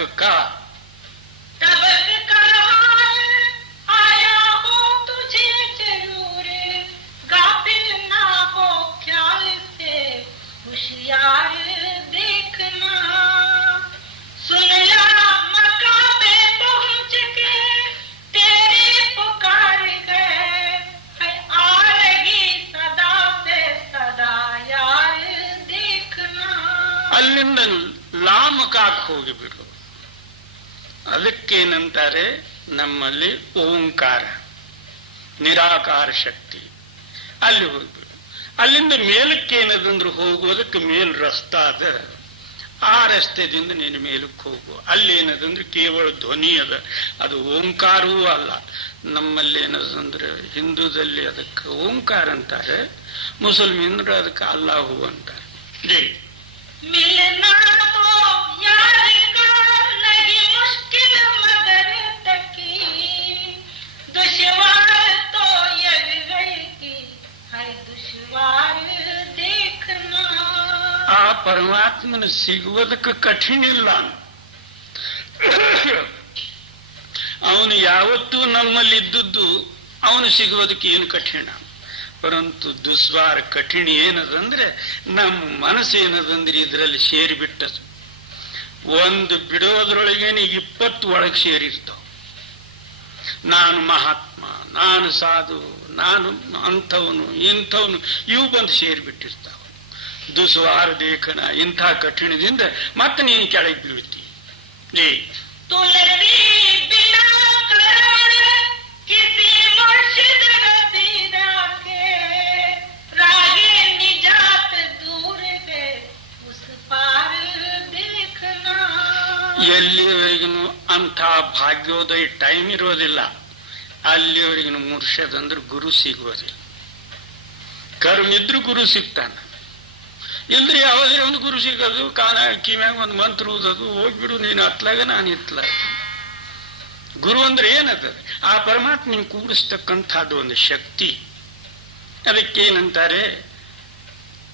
होशियार देखना, सुन ला मकामे पहुंच के तेरी पुकार गए, आ रही सदा से सदा यार देखना. ಅಲ್ಲಿಂದ ಲಾಮಕಾಕ್ ಹೋಗಿಬಿಡು. ಅದಕ್ಕೇನಂತಾರೆ, ನಮ್ಮಲ್ಲಿ ಓಂಕಾರ ನಿರಾಕಾರ ಶಕ್ತಿ, ಅಲ್ಲಿ ಹೋಗ್ಬಿಡು. ಅಲ್ಲಿಂದ ಮೇಲಕ್ಕೆ ಏನದಂದ್ರೆ ಹೋಗುವುದಕ್ಕೆ ಮೇಲ್ ರಸ್ತಾ ಅದ, ಆ ರಸ್ತೆದಿಂದ ನೀನು ಮೇಲಕ್ಕೆ ಹೋಗು. ಅಲ್ಲಿ ಏನದಂದ್ರೆ ಕೇವಲ ಧ್ವನಿ ಅದ, ಅದು ಓಂಕಾರವೂ ಅಲ್ಲ. ನಮ್ಮಲ್ಲಿ ಏನದಂದ್ರೆ ಹಿಂದೂದಲ್ಲಿ ಅದಕ್ಕೆ ಓಂಕಾರ ಅಂತಾರೆ, ಮುಸಲ್ಮಾನರು ಅದಕ್ಕೆ ಅಲ್ಲಾಹು ಅಂತಾರೆ. ಜೈ मिलना तो यार का नहीं मुश्किल मगर तकी, दुश्वार तो यह की है दुश्वार देखना. ಆ ಪರಮಾತ್ಮನ ಸಿಗುವುದಕ್ಕೆ ಕಠಿಣ ಇಲ್ಲ. ಅವನು ಯಾವತ್ತೂ ನಮ್ಮಲ್ಲಿದ್ದದ್ದು ಅವನು ಸಿಗುವುದಕ್ಕೆ ಏನು ಕಠಿಣ. ಪರಂತು ದುಸ್ವಾರ ಕಠಿಣ ಏನದಂದ್ರೆ ನಮ್ಮ ಮನಸ್ಸು ಏನದಂದ್ರೆ ಇದರಲ್ಲಿ ಸೇರಿಬಿಟ್ಟದು. ಒಂದು ಬಿಡೋದ್ರೊಳಗೇನೆ 20 ಒಳಗೆ ಸೇರಿರ್ತಾವ. ನಾನು ಮಹಾತ್ಮ, ನಾನು ಸಾಧು, ನಾನು ಅಂಥವನು ಇಂಥವನು, ಇವು ಬಂದು ಸೇರಿಬಿಟ್ಟಿರ್ತಾವ. ದುಸ್ವಾರ ದೇಖನ ಇಂಥ ಕಠಿಣದಿಂದ ಮತ್ತೆ ನೀನು ಕೆಳಗೆ ಬೀಳ್ತಿ. ಜೈ ಎಲ್ಲಿವರೆಗೂ ಅಂಥ ಭಾಗ್ಯೋದಯ ಟೈಮ್ ಇರೋದಿಲ್ಲ, ಅಲ್ಲಿವರೆಗೂ ಮುರ್ಷದಂದ್ರೆ ಗುರು ಸಿಗುವುದಿಲ್ಲ. ಕರ್ಮ ಇದ್ರು ಗುರು ಸಿಗ್ತಾನ, ಇಲ್ದ್ರೆ ಯಾವ್ದಾರ ಒಂದು ಗುರು ಸಿಗೋದು, ಕಿವ್ಯಾಗ ಒಂದು ಮಂತ್ರ ಓದೋದು, ಹೋಗ್ಬಿಡು ನೀನು ಅತ್ಲಾಗ ನಾನು ಇತ್ಲಾಗ. ಗುರು ಅಂದ್ರೆ ಏನದ? ಆ ಪರಮಾತ್ಮ ನೀನು ಕೂಡಿಸ್ತಕ್ಕಂಥದ್ದು ಒಂದು ಶಕ್ತಿ. ಅದಕ್ಕೇನಂತಾರೆ,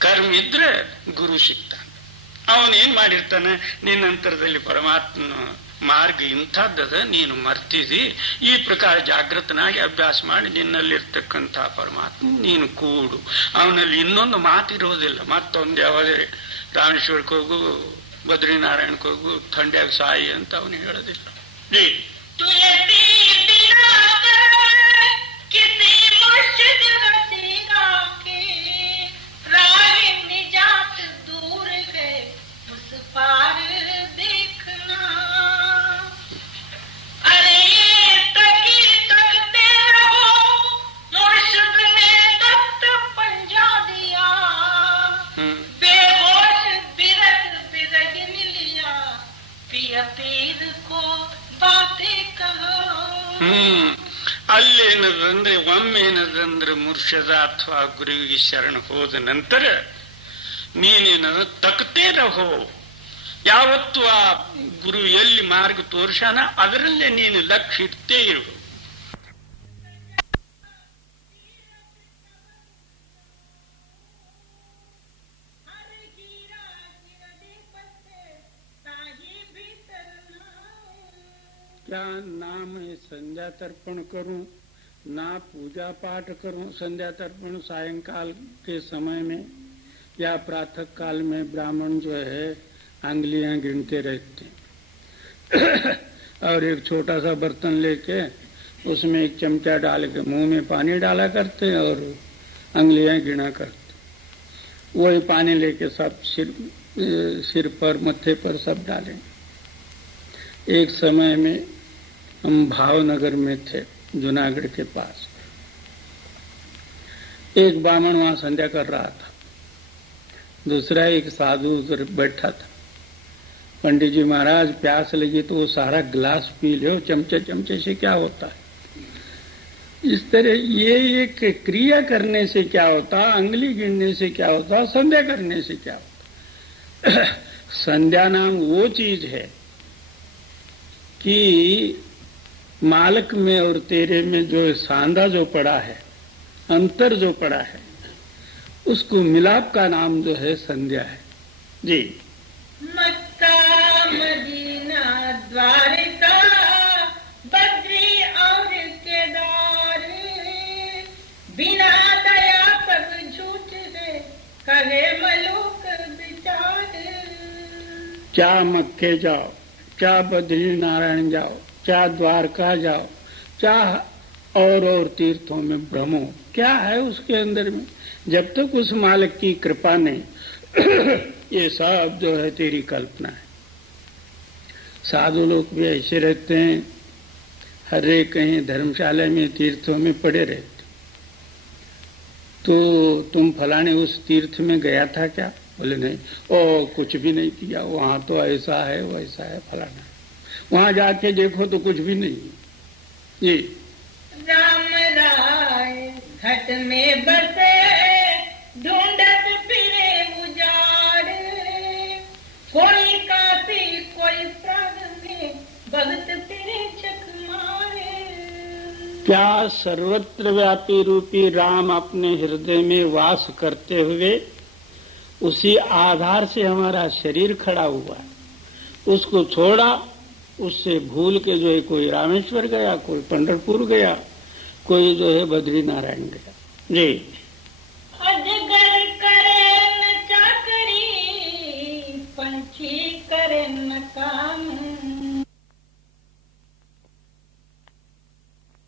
ಕರ್ಮ ಇದ್ರೆ ಗುರು ಸಿಗ್ತಾನೆ. ಅವನೇನ್ ಮಾಡಿರ್ತಾನೆ, ನಿನ್ನಂತರದಲ್ಲಿ ಪರಮಾತ್ಮನ ಮಾರ್ಗ ಇಂಥದ್ದದ, ನೀನು ಮರ್ತಿದಿ, ಈ ಪ್ರಕಾರ ಜಾಗೃತನಾಗಿ ಅಭ್ಯಾಸ ಮಾಡಿ ನಿನ್ನಲ್ಲಿರ್ತಕ್ಕಂಥ ಪರಮಾತ್ಮ ನೀನು ಕೂಡು. ಅವನಲ್ಲಿ ಇನ್ನೊಂದು ಮಾತಿರೋದಿಲ್ಲ. ಮತ್ತೊಂದು ಯಾವುದೇ ರಾಮೇಶ್ವರಕ್ಕೆ ಹೋಗು, ಬದ್ರಿನಾರಾಯಣಕ್ಕೆ ಹೋಗು, ಥಂಡ್ಯಾಗ ಸಾಯಿ ಅಂತ ಅವನು ಹೇಳೋದಿಲ್ಲ. ಜೈ ಅಲ್ಲೇನದಂದ್ರೆ ಒಮ್ಮೆನದಂದ್ರೆ ಮುರ್ಷದ ಅಥವಾ ಗುರುವಿಗೆ ಶರಣ ಹೋದ ನಂತರ ನೀನೇನದ ತಕ್ಕತೇ ರಹೋ. ಯಾವತ್ತು ಆ ಗುರು ಎಲ್ಲಿ ಮಾರ್ಗ ತೋರ್ಸಾನ ಅದರಲ್ಲೇ ನೀನು ಲಕ್ಷ್ಯ ಇರ್ತೇ ಇರು. क्या नाम है संध्या तर्पण करूं, ना पूजा पाठ करूं. संध्या तर्पण सायंकाल के समय में या प्रातः काल में ब्राह्मण जो है अंगुलियां गिनते रहते और एक छोटा सा बर्तन लेके उसमें एक चमचा डाल के मुंह में पानी डाला करते और अंगुलियां गिना करते. वही पानी लेके सब सिर पर मत्थे पर सब डालें. एक समय में हम भावनगर में थे, जूनागढ़ के पास. एक ब्राह्मण वहां संध्या कर रहा था, दूसरा एक साधु उधर बैठा था. पंडित जी महाराज प्यास लगी तो वो सारा गिलास पी लो, चमचे चमचे से क्या होता है। इस तरह ये एक क्रिया करने से क्या होता, अंगुली गिनने से क्या होता, संध्या करने से क्या होता। संध्या नाम वो चीज है कि मालक में और तेरे में जो सांधा जो पड़ा है, अंतर जो पड़ा है, उसको मिलाप का नाम जो है संध्या है जी। मक्का मदीना द्वारका बद्री और केदार, बिना दया पर झूठ है करे मलूक विचार। क्या मक्के जाओ, क्या बद्री नारायण जाओ, क्या द्वारका जाओ, क्या और तीर्थों में भ्रमो, क्या है उसके अंदर में, जब तक उस मालिक की कृपा नहीं ये सब जो है तेरी कल्पना है। साधु लोग भी ऐसे रहते हैं, हर एक कहीं धर्मशाला में तीर्थों में पड़े रहते। तो तुम फलाने उस तीर्थ में गया था क्या? बोले नहीं। ओ कुछ भी नहीं किया, वहां तो ऐसा है वैसा है फलाना, वहां जाके देखो तो कुछ भी नहीं। ये राम राय घट में बसे ढूंढत फिरे उजाड़, कोई काशी कोई साध में भगत फिरे छक मारे। क्या सर्वत्र व्यापी रूपी राम अपने हृदय में वास करते हुए उसी आधार से हमारा शरीर खड़ा हुआ है, उसको छोड़ा, उससे भूल के जो है कोई रामेश्वर गया, कोई पंढरपुर गया, कोई जो है बद्री नारायण गया जी। अजगर करे न चाकरी, पंछी करे न काम,